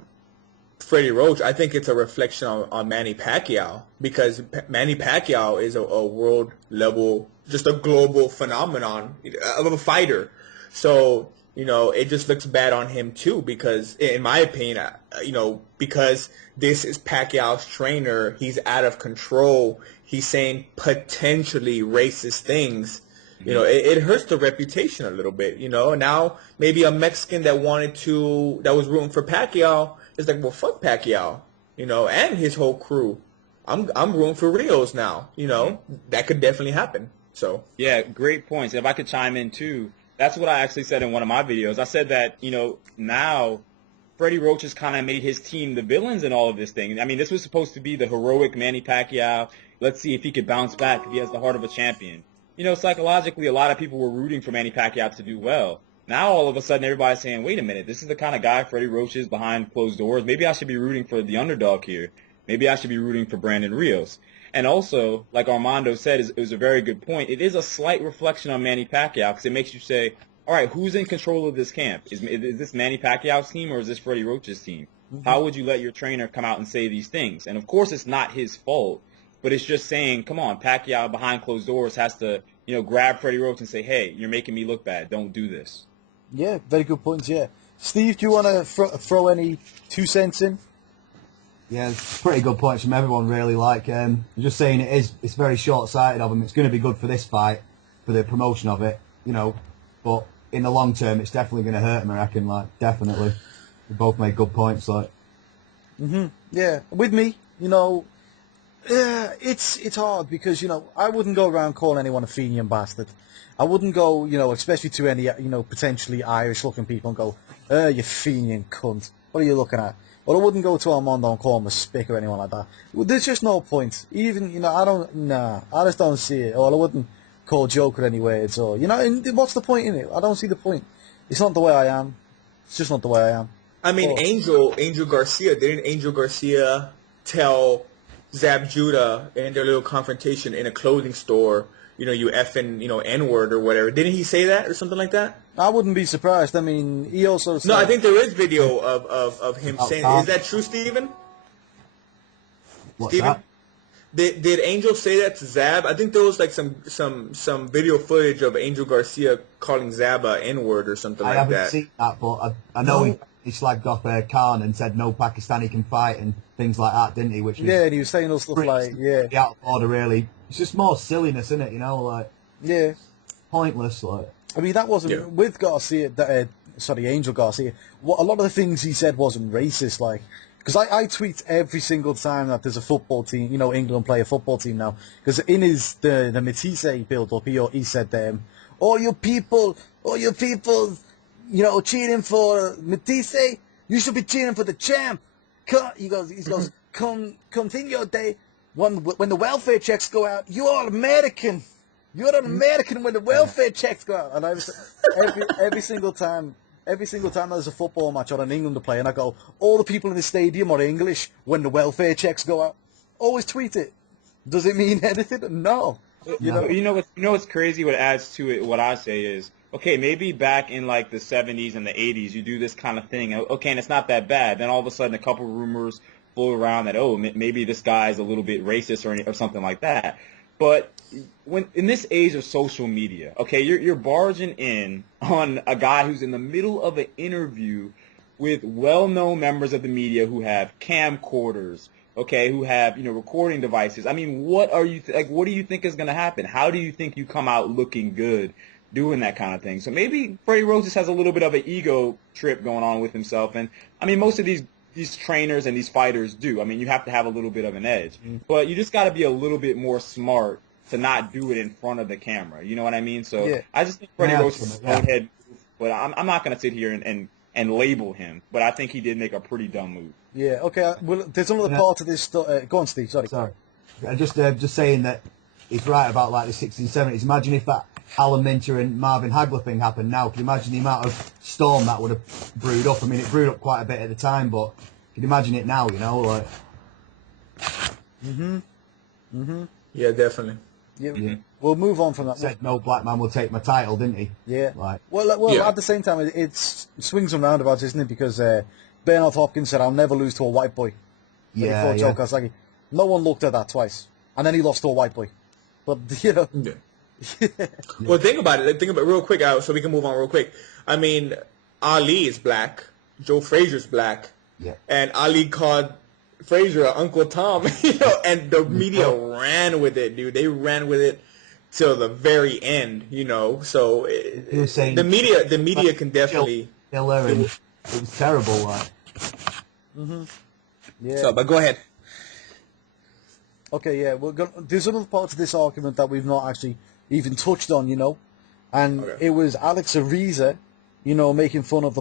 Freddie Roach, I think it's a reflection on Manny Pacquiao, because Manny Pacquiao is a world level, just a global phenomenon of a fighter. So, you know, it just looks bad on him too, because in my opinion, you know, because this is Pacquiao's trainer, he's out of control. He's saying potentially racist things. You know, it hurts the reputation a little bit, you know. And now maybe a Mexican that was rooting for Pacquiao is like, well, fuck Pacquiao, you know, and his whole crew. I'm rooting for Rios now, you know. That could definitely happen. So yeah, great points. If I could chime in too, that's what I actually said in one of my videos. I said that, you know, now Freddie Roach has kind of made his team the villains in all of this thing. I mean, this was supposed to be the heroic Manny Pacquiao. Let's see if he could bounce back, if he has the heart of a champion. You know, psychologically, a lot of people were rooting for Manny Pacquiao to do well. Now, all of a sudden, everybody's saying, wait a minute, this is the kind of guy Freddie Roach is behind closed doors. Maybe I should be rooting for the underdog here. Maybe I should be rooting for Brandon Rios. And also, like Armando said, it was a very good point. It is a slight reflection on Manny Pacquiao, because it makes you say, all right, who's in control of this camp? Is this Manny Pacquiao's team, or is this Freddie Roach's team? Mm-hmm. How would you let your trainer come out and say these things? And, of course, it's not his fault, but it's just saying, come on, Pacquiao behind closed doors has to, you know, grab Freddie Roach and say, hey, you're making me look bad. Don't do this. Yeah, very good points, yeah. Steve, do you want to throw any 2 cents in? Yeah, it's pretty good points from everyone, really. Like, just saying it's very short-sighted of him. It's going to be good for this fight, for the promotion of it, you know, but in the long term, it's definitely going to hurt him, I reckon, like, definitely. We both made good points, like. Yeah, with me, you know, it's hard because, you know, I wouldn't go around calling anyone a Fenian bastard. I wouldn't go, you know, especially to any, you know, potentially Irish-looking people and go, you Fenian cunt. What are you looking at? Or I wouldn't go to Armando and call him a spick or anyone like that. There's just no point. Even, you know, I just don't see it. Or I wouldn't call Joker any words. Or, you know, and what's the point in it? I don't see the point. It's not the way I am. It's just not the way I am. I mean, Angel Garcia, didn't Angel Garcia tell Zab Judah in their little confrontation in a clothing store, you know, you effing, you know, N-word or whatever. Didn't he say that or something like that? I wouldn't be surprised. I mean, he also said... No, I think there is video of him saying... Is that true, Steven? What's that? Did Angel say that to Zab? I think there was like some video footage of Angel Garcia calling Zab a N-word or something like that. I haven't seen that, but I know he slagged off Khan and said no Pakistani can fight and things like that, didn't he? Which was and he was saying all stuff like, out of order, really. It's just more silliness, isn't it? You know, like pointless. Like, I mean, that wasn't with Garcia. Angel Garcia. What a lot of the things he said wasn't racist. Like, because I tweet every single time that there's a football team. You know, England play a football team now. Because in the Matisse build up, he said, all you people, you know, cheering for Matisse, you should be cheering for the champ. He goes, continue day when the welfare checks go out. You are American. You're an American when the welfare checks go out. And I was every single time. Every single time there's a football match or an England to play, and I go, all the people in the stadium are English when the welfare checks go out. Always tweet it. Does it mean anything? No. You know what's crazy? What adds to it? What I say is, okay, maybe back in like the 70s and the 80s, you do this kind of thing. Okay, and it's not that bad. Then all of a sudden, a couple rumors float around that maybe this guy's a little bit racist or something like that. But when in this age of social media, okay, you're barging in on a guy who's in the middle of an interview with well-known members of the media who have camcorders, okay, who have recording devices. I mean, what do you think is going to happen? How do you think you come out looking good doing that kind of thing? So maybe Freddie Rose just has a little bit of an ego trip going on with himself, and I mean, most of these trainers and these fighters do. I mean, you have to have a little bit of an edge. But you just got to be a little bit more smart to not do it in front of the camera. You know what I mean? So yeah. I just think Freddie Roach is a bonehead move, but I'm not going to sit here and label him. But I think he did make a pretty dumb move. Yeah, okay. Well, there's another part of this. Go on, Steve. Sorry. Just saying that he's right about like the 60s and 70s. Imagine if that Alan Minter and Marvin Hagler thing happened now. Can you imagine the amount of storm that would have brewed up? I mean, it brewed up quite a bit at the time, but can you imagine it now, like... Yeah, definitely. Yeah. We'll move on from that. Said no black man will take my title, didn't he? Yeah. Well, at the same time, it's swings and roundabouts, isn't it? Because Bernard Hopkins said, "I'll never lose to a white boy." Yeah. Joe Kosaki. No one looked at that twice, and then he lost to a white boy. But Yeah. Well, think about it. Think about it real quick, so we can move on real quick. I mean, Ali is black. Joe Frazier's black. Yeah. And Ali called Frazier Uncle Tom, and the media ran with it, dude. They ran with it till the very end, So the media can definitely. Killer, and it was terrible, like. Yeah. So, but go ahead. Okay, yeah. There's another part of this argument that we've not actually even touched on, and it was Alex Ariza, making fun of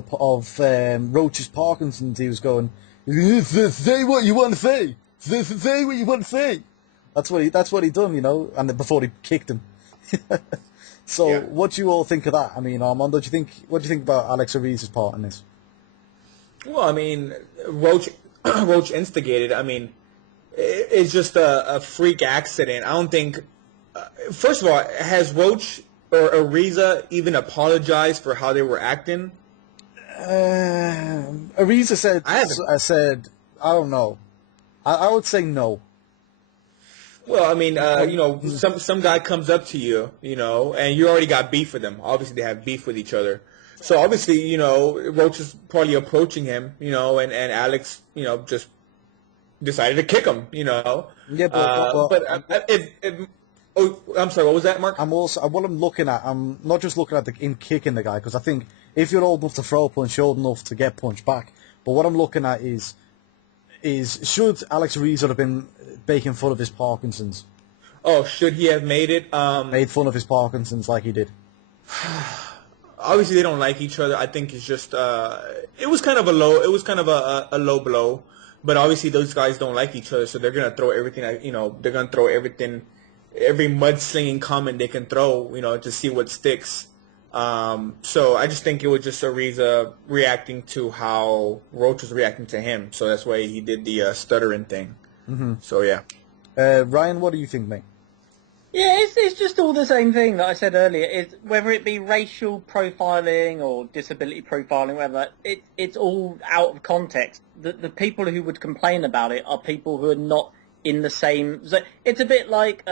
Roach's Parkinson's. He was going, "Say what you want to say. Say what you want to say." That's what he done, and then before he kicked him. So, what do you all think of that? I mean, Armando, what do you think about Alex Ariza's part in this? Well, I mean, Roach instigated. I mean, it's just a freak accident. I don't think. First of all, has Roach or Ariza even apologized for how they were acting? Ariza said, I don't know. I would say no. Well, I mean, some guy comes up to you, and you already got beef with them. Obviously, they have beef with each other. So obviously, Roach is probably approaching him, and Alex, just decided to kick him, Yeah, I'm sorry, what was that, Mark? What I'm looking at, I'm not just looking at him kicking the guy, because I think if you're old enough to throw a punch, you're old enough to get punched back. But what I'm looking at is should Alex Ariza have been making fun of his Parkinson's? Oh, should he have made it? Made fun of his Parkinson's like he did. Obviously, they don't like each other. I think it's just it was kind of a low blow. But obviously, those guys don't like each other, so they're gonna throw everything. They're gonna throw everything, every mudslinging comment they can throw, to see what sticks. So I just think it was just Ariza reacting to how Roach was reacting to him. So that's why he did the stuttering thing. Mm-hmm. So yeah. Ryan, what do you think, mate? Yeah, it's just all the same thing that I said earlier. Is whether it be racial profiling or disability profiling, whatever, it's all out of context. The people who would complain about it are people who are not in the same. So it's a bit like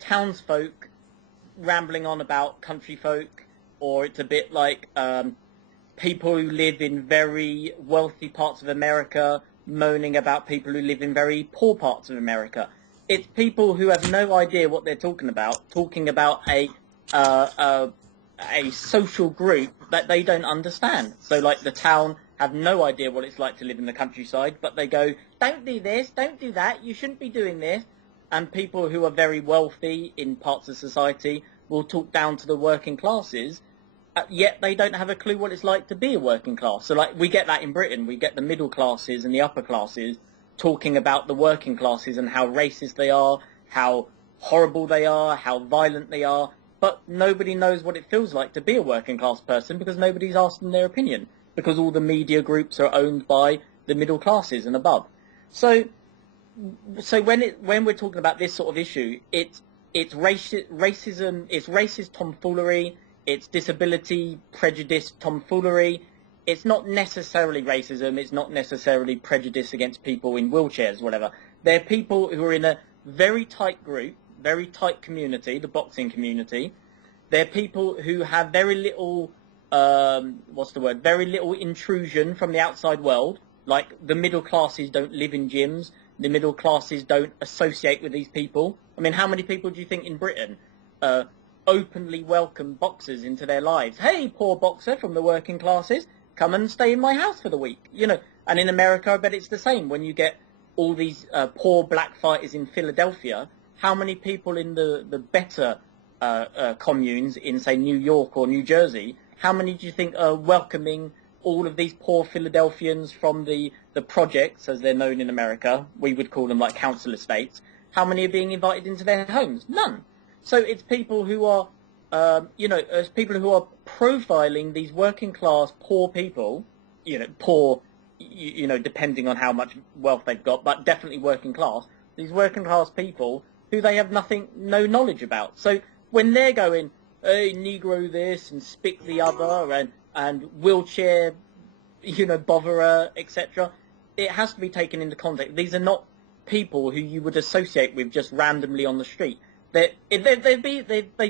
townsfolk rambling on about country folk, or it's a bit like people who live in very wealthy parts of America moaning about people who live in very poor parts of America. It's people who have no idea what they're talking about a social group that they don't understand. So, like, the town have no idea what it's like to live in the countryside, but they go, "Don't do this, don't do that, you shouldn't be doing this." And people who are very wealthy in parts of society will talk down to the working classes, yet they don't have a clue what it's like to be a working class. So, like, we get that in Britain. We get the middle classes and the upper classes talking about the working classes and how racist they are, how horrible they are, how violent they are, but nobody knows what it feels like to be a working class person because nobody's asked them their opinion, because all the media groups are owned by the middle classes and above. So when we're talking about this sort of issue, it's racism, it's racist tomfoolery, it's disability prejudice tomfoolery. It's not necessarily racism, it's not necessarily prejudice against people in wheelchairs, whatever. They're people who are in a very tight group, very tight community, the boxing community. They're people who have very little, very little intrusion from the outside world. Like, the middle classes don't live in gyms, the middle classes don't associate with these people. I mean, how many people do you think in Britain openly welcome boxers into their lives? Hey, poor boxer from the working classes, come and stay in my house for the week, you know. And in America, I bet it's the same. When you get all these poor black fighters in Philadelphia, how many people in the better communes in, say, New York or New Jersey, how many do you think are welcoming all of these poor Philadelphians from the projects, as they're known in America? We would call them like council estates. How many are being invited into their homes? None. So it's people who are as people who are profiling these working class poor people, poor, depending on how much wealth they've got, but definitely working class, these working class people who they have no knowledge about. So when they're going, hey, Negro this and Spick the other and wheelchair, botherer, etc., it has to be taken into context. These are not people who you would associate with just randomly on the street. They've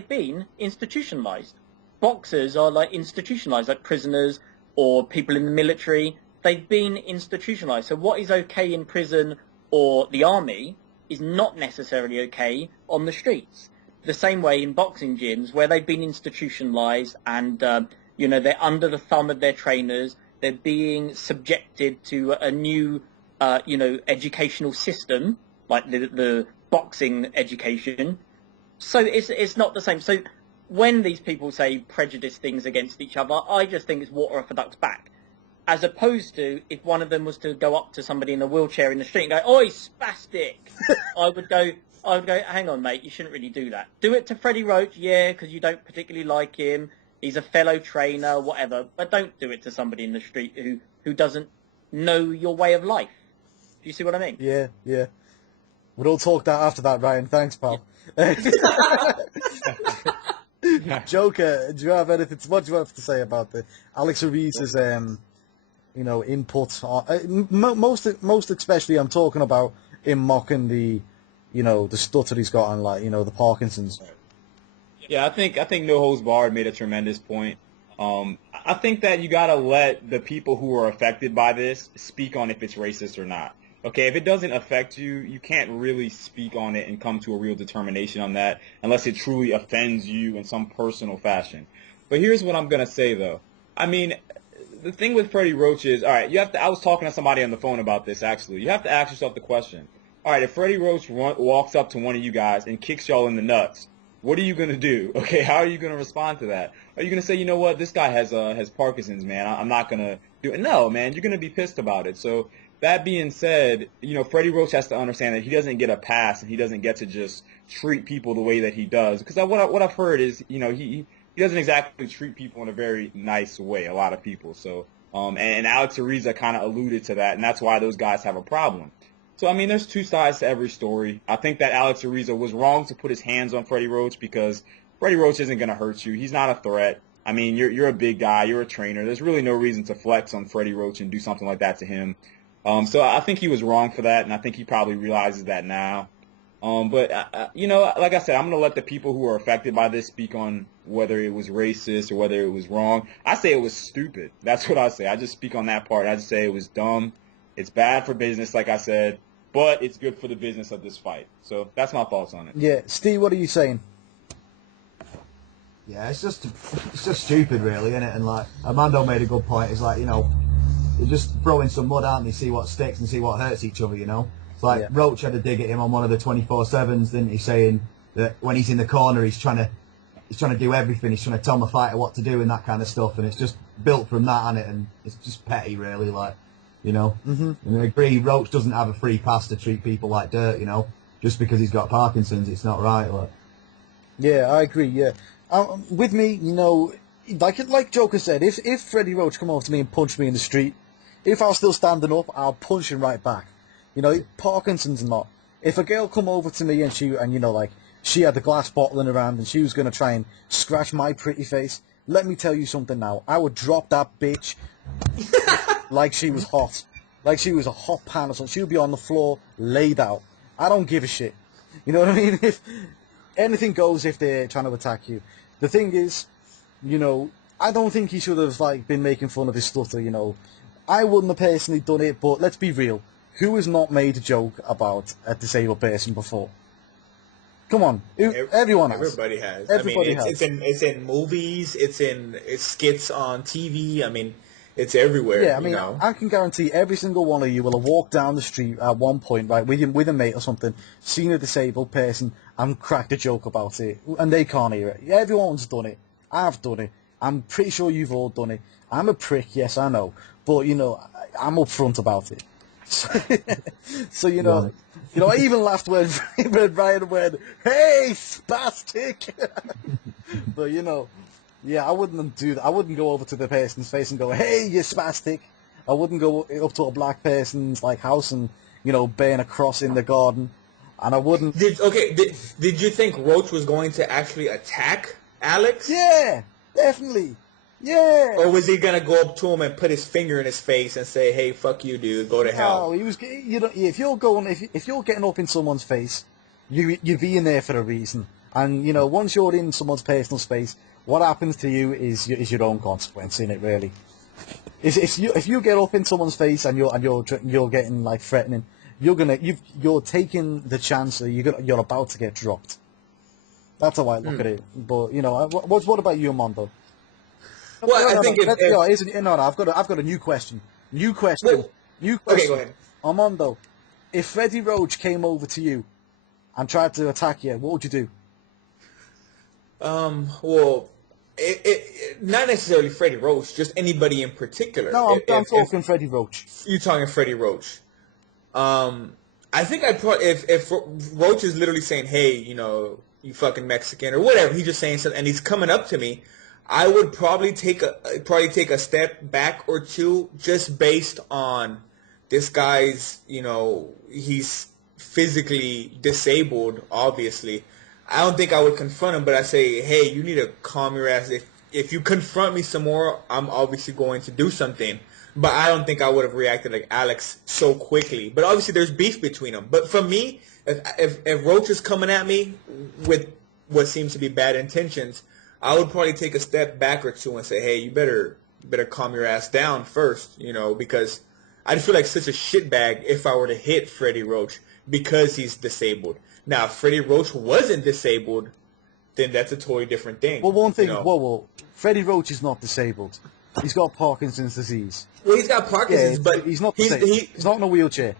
been institutionalized. Boxers are like institutionalized, like prisoners or people in the military. They've been institutionalized. So what is okay in prison or the army is not necessarily okay on the streets. The same way in boxing gyms, where they've been institutionalized and they're under the thumb of their trainers. They're being subjected to a new educational system, like the boxing education. So it's not the same. So when these people say prejudice things against each other, I just think it's water off a duck's back. As opposed to if one of them was to go up to somebody in a wheelchair in the street and go, "Oi, spastic," I would go, "Hang on, mate, you shouldn't really do that. Do it to Freddie Roach, yeah, because you don't particularly like him. He's a fellow trainer, whatever. But don't do it to somebody in the street who doesn't know your way of life." Do you see what I mean? Yeah. We'll all talk that after that, Ryan. Thanks, pal. Joker, do you have anything? What do you have to say about the Alex Ruiz's input? Most especially, I'm talking about him mocking the stutter he's got on, like, the Parkinson's. Yeah, I think No Holds Barred made a tremendous point. I think that you gotta let the people who are affected by this speak on if it's racist or not. Okay, if it doesn't affect you, you can't really speak on it and come to a real determination on that unless it truly offends you in some personal fashion. But here's what I'm gonna say though. I mean, the thing with Freddie Roach is, all right, I was talking to somebody on the phone about this actually. You have to ask yourself the question. All right, if Freddie Roach walks up to one of you guys and kicks y'all in the nuts, what are you going to do? Okay, how are you going to respond to that? Are you going to say, you know what, this guy has Parkinson's, man, I'm not going to do it? No, man, you're going to be pissed about it. So that being said, Freddie Roach has to understand that he doesn't get a pass and he doesn't get to just treat people the way that he does. Because what I've heard is, he doesn't exactly treat people in a very nice way, a lot of people. So, and Alex Ariza kind of alluded to that, and that's why those guys have a problem. So, I mean, there's two sides to every story. I think that Alex Ariza was wrong to put his hands on Freddie Roach because Freddie Roach isn't going to hurt you. He's not a threat. I mean, you're a big guy. You're a trainer. There's really no reason to flex on Freddie Roach and do something like that to him. So I think he was wrong for that, and I think he probably realizes that now. But, like I said, I'm going to let the people who are affected by this speak on whether it was racist or whether it was wrong. I say it was stupid. That's what I say. I just speak on that part. I just say it was dumb. It's bad for business, like I said. But it's good for the business of this fight. So that's my thoughts on it. Yeah, Steve, what are you saying? Yeah, it's just stupid, really, isn't it? And like Armando made a good point. It's like, they're just throwing some mud out and they see what sticks and see what hurts each other. It's like Roach had a dig at him on one of the 24/7s, didn't he? Saying that when he's in the corner, he's trying to do everything. He's trying to tell the fighter what to do and that kind of stuff. And it's just built from that, isn't it? And it's just petty, really. Like, you know. Mm-hmm. And I agree, Roach doesn't have a free pass to treat people like dirt, you know. Just because he's got Parkinson's, it's not right. Like. Yeah, I agree. Yeah, with me, you know, like Joker said, if Freddie Roach come over to me and punched me in the street, if I was still standing up, I'll punch him right back. You know, Parkinson's not. If a girl come over to me and you know, like she had the glass bottle in her hand and she was gonna try and scratch my pretty face, let me tell you something now. I would drop that bitch like she was hot, like she was a hot pan or something. She would be on the floor, laid out. I don't give a shit. You know what I mean? If anything goes if they're trying to attack you. The thing is, you know, I don't think he should have like been making fun of his stutter. You know, I wouldn't have personally done it, but let's be real. Who has not made a joke about a disabled person before? Come on, everyone has. Everybody has. Everybody has. It's in movies. It's skits on TV. I mean, it's everywhere. Yeah, I mean, you know? I can guarantee every single one of you will have walked down the street at one point, right, with a mate or something, seen a disabled person, and cracked a joke about it, and they can't hear it. Everyone's done it. I've done it. I'm pretty sure you've all done it. I'm a prick, yes, I know, but you know, I'm upfront about it. So you know, I even laughed when Ryan went, "Hey, spastic!" But you know, yeah, I wouldn't do that. I wouldn't go over to the person's face and go, "Hey, you spastic!" I wouldn't go up to a black person's like house and you know burn a cross in the garden, and I wouldn't. Did you think Roach was going to actually attack Alex? Yeah, definitely. Yeah. Or was he gonna go up to him and put his finger in his face and say, "Hey, fuck you, dude, go to hell"? No, he was. You know, if you're getting up in someone's face, you're being there for a reason. And you know, once you're in someone's personal space, what happens to you is your own consequence in it. Really, if you get up in someone's face and you're getting like threatening, you're taking the chance that you're about to get dropped. That's how I look at it. But you know, what about you, Mondo? Well, I think I've got a new question. New question. Okay, go ahead. Armando, if Freddie Roach came over to you and tried to attack you, what would you do? Well, not necessarily Freddie Roach, just anybody in particular. No, I'm talking Freddie Roach. You're talking Freddie Roach. I think I'd probably if Roach is literally saying, "Hey, you know, you fucking Mexican" or whatever, he's just saying something, and he's coming up to me. I would probably take a step back or two just based on this guy's, you know, he's physically disabled, obviously. I don't think I would confront him, but I say, hey, you need to calm your ass. If you confront me some more, I'm obviously going to do something. But I don't think I would have reacted like Alex so quickly. But obviously there's beef between them. But for me, if Roach is coming at me with what seems to be bad intentions, I would probably take a step back or two and say, hey, you better calm your ass down first, you know, because I'd feel like such a shitbag if I were to hit Freddie Roach because he's disabled. Now, if Freddie Roach wasn't disabled, then that's a totally different thing. Well, one thing, you know? Freddie Roach is not disabled. He's got Parkinson's disease. Well, he's got Parkinson's, but he's not he's not in a wheelchair.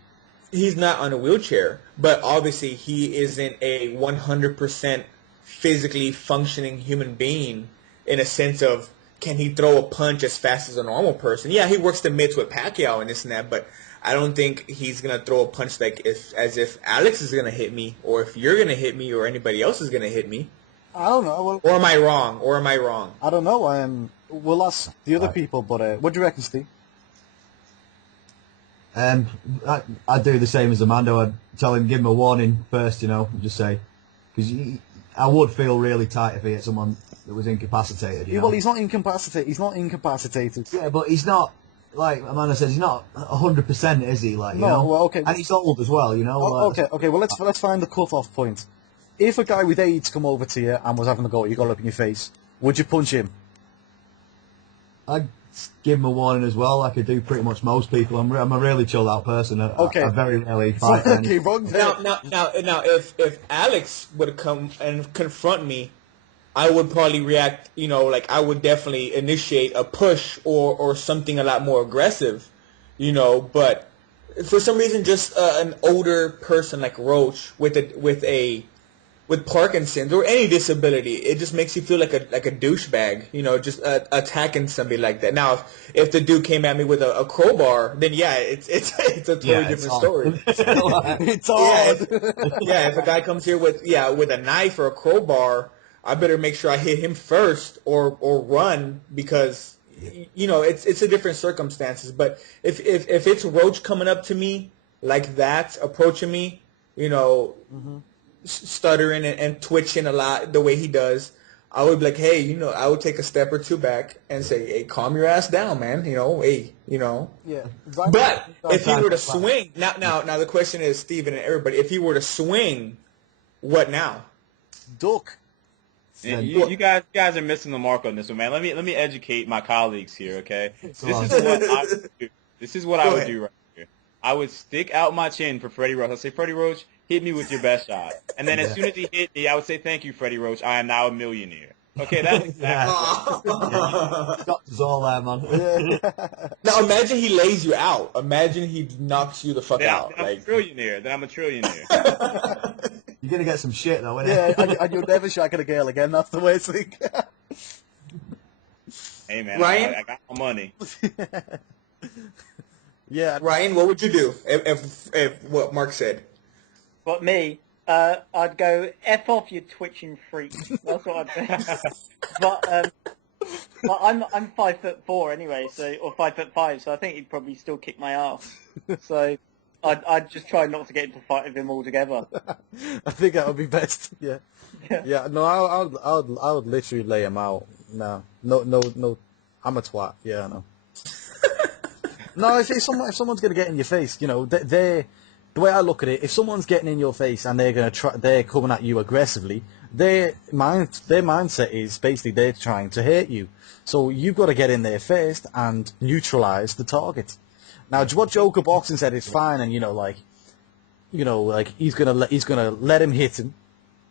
He's not on a wheelchair, but obviously he isn't a 100% physically functioning human being in a sense of can he throw a punch as fast as a normal person? Yeah, he works the mitts with Pacquiao and this and that, but I don't think he's gonna throw a punch like as if Alex is gonna hit me, or if you're gonna hit me, or anybody else is gonna hit me. I don't know. Well, or am I wrong? I don't know. We'll ask the other people, but what do you reckon, Steve? I'd do the same as Amando. I'd tell him, give him a warning first, you know, just say, because I would feel really tight if he hit someone that was incapacitated. Well, he's not incapacitated. Yeah, but he's not, like Amanda says, he's not 100%, is he? Like, you know? Well, okay. And he's old as well, you know. Okay. Well, let's find the cut-off point. If a guy with AIDS come over to you and was having a go at you, got up in your face, would you punch him? I'd give him a warning as well, like I do pretty much most people. I'm a really chilled out person. I very rarely fight. Okay, wrong there. Now, if Alex would come and confront me, I would probably react, you know, like I would definitely initiate a push or something a lot more aggressive, you know. But for some reason, just an older person like Roach with a with Parkinson's or any disability, it just makes you feel like a douchebag, just attacking somebody like that. Now, if the dude came at me with a crowbar, then yeah, it's a totally different story. It's Yeah, hard. if a guy comes here with a knife or a crowbar, I better make sure I hit him first or run because it's a different circumstances. But if it's Roach coming up to me like that, approaching me, stuttering and twitching a lot the way he does, I would be like, hey, I would take a step or two back and say, hey, calm your ass down, man. Hey. Yeah. But if he were to swing, now the question is, Steven and everybody, if he were to swing, what now? Duck. Yeah, you guys are missing the mark on this one, man. Let me educate my colleagues here, okay? This is what I would do right here. I would stick out my chin for Freddie Roach. I'd say, Freddie Roach, hit me with your best shot. And then as soon as he hit me, I would say, thank you, Freddie Roach. I am now a millionaire. Okay, that's exactly Got us all there, man. Now imagine he lays you out. Imagine he knocks you the fuck out. Then I'm a trillionaire. You're gonna get some shit though, innit? Yeah, and you'll never shagging a girl again. That's the way it's like. Hey man, Ryan? I got my money. Yeah. Ryan, what would you do if what Mark said? But me, I'd go F off, you twitching freak. That's what I'd do. But I'm 5'4" anyway, or 5'5", so I think he'd probably still kick my ass. So I'd just try not to get into a fight with him altogether. I think that would be best. Yeah. Yeah. No, I would literally lay him out. No. I'm a twat. Yeah, I know. No, if someone's gonna get in your face, the way I look at it, if someone's getting in your face and they're coming at you aggressively, their mindset is basically they're trying to hurt you. So you've got to get in there first and neutralize the target. Now, what Joker Boxing said is fine, and he's gonna let him hit him,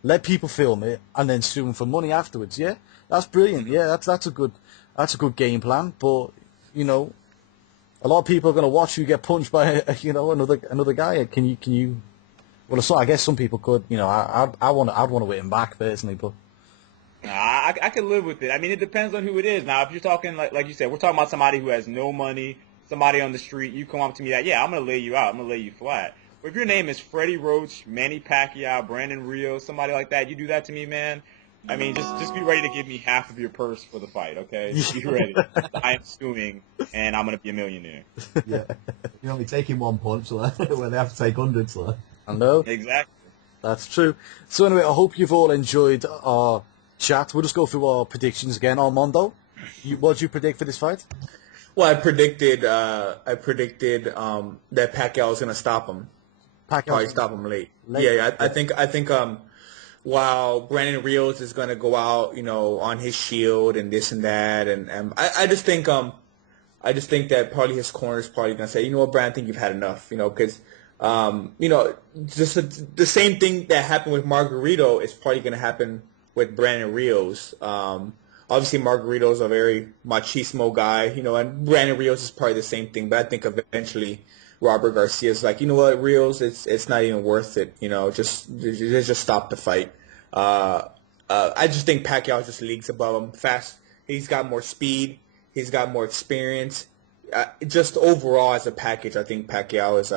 let people film it, and then sue him for money afterwards. Yeah, that's brilliant. Yeah, that's a good game plan. But a lot of people are going to watch you get punched by another guy. Can you? Well, I guess some people could. I'd want to hit him back personally, but. I can live with it. I mean, it depends on who it is. Now, if you're talking like you said, we're talking about somebody who has no money, somebody on the street. You come up to me like, yeah, I'm gonna lay you out. I'm gonna lay you flat. But if your name is Freddie Roach, Manny Pacquiao, Brandon Rios, somebody like that, you do that to me, man. I mean, just be ready to give me half of your purse for the fight, okay? Just be ready. I am suing, and I'm going to be a millionaire. Yeah. You're only taking one punch, where they have to take hundreds, though. I know. Exactly. That's true. So anyway, I hope you've all enjoyed our chat. We'll just go through our predictions again. Armando, what did you predict for this fight? Well, I predicted that Pacquiao was going to stop him. Probably stop him late. Yeah, I think while Brandon Rios is going to go out, on his shield and this and that, and I just think that probably his corner is probably going to say, you know what, Brandon, I think you've had enough, because just the same thing that happened with Margarito is probably going to happen with Brandon Rios. Obviously, Margarito's a very machismo guy, and Brandon Rios is probably the same thing, but I think eventually Robert Garcia's like, you know what, Rios, it's not even worth it. Just stop the fight. I just think Pacquiao just leagues above him. Fast, he's got more speed, he's got more experience. Just overall as a package, I think Pacquiao is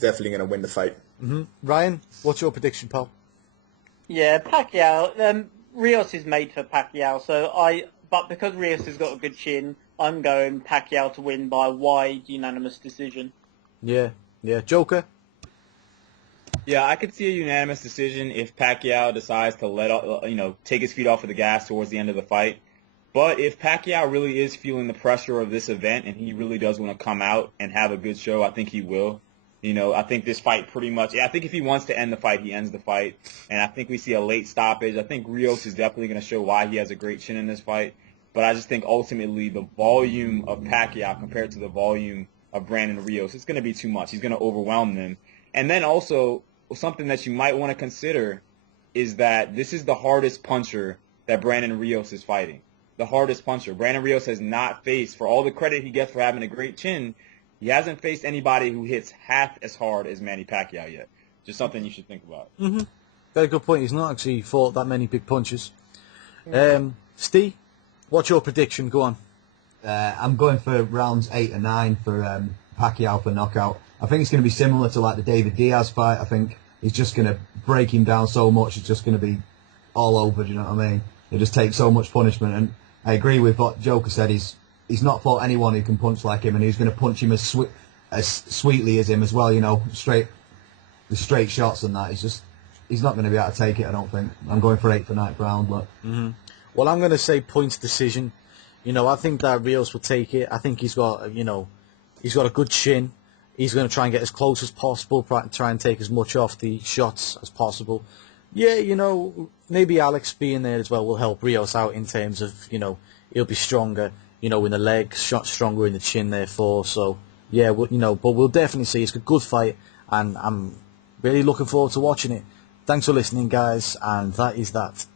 definitely going to win the fight. Mm-hmm. Ryan, what's your prediction, pal? Yeah, Pacquiao. Rios is made for Pacquiao, but because Rios has got a good chin, I'm going Pacquiao to win by wide unanimous decision. Yeah. Joker? Yeah, I could see a unanimous decision if Pacquiao decides to take his feet off of the gas towards the end of the fight. But if Pacquiao really is feeling the pressure of this event and he really does want to come out and have a good show, I think he will. I think this fight pretty much, I think if he wants to end the fight, he ends the fight. And I think we see a late stoppage. I think Rios is definitely going to show why he has a great chin in this fight. But I just think ultimately the volume of Pacquiao compared to the volume of Brandon Rios, it's going to be too much. He's going to overwhelm them. And then also something that you might want to consider is that this is the hardest puncher that Brandon Rios is fighting. The hardest puncher. Brandon Rios has not faced, for all the credit he gets for having a great chin, he hasn't faced anybody who hits half as hard as Manny Pacquiao yet. Just something you should think about. Mm-hmm. Very good point. He's not actually fought that many big punches. Steve, what's your prediction? Go on. I'm going for rounds 8 and 9 for Pacquiao for knockout. I think it's going to be similar to like the David Diaz fight. I think he's just going to break him down so much. It's just going to be all over. Do you know what I mean? It just takes so much punishment. And I agree with what Joker said. He's not fought anyone who can punch like him, and he's going to punch him as sweetly as him as well. You know, straight shots and that. He's not going to be able to take it. I don't think. I'm going for 8th or 9th round. Look. Mm-hmm. Well, I'm going to say points decision. You know, I think that Rios will take it. I think he's got a good chin. He's going to try and get as close as possible, try and take as much off the shots as possible. Yeah, you know, maybe Alex being there as well will help Rios out in terms of, you know, he'll be stronger, you know, in the legs, stronger in the chin, therefore. So, yeah, but we'll definitely see. It's a good fight, and I'm really looking forward to watching it. Thanks for listening, guys, and that is that.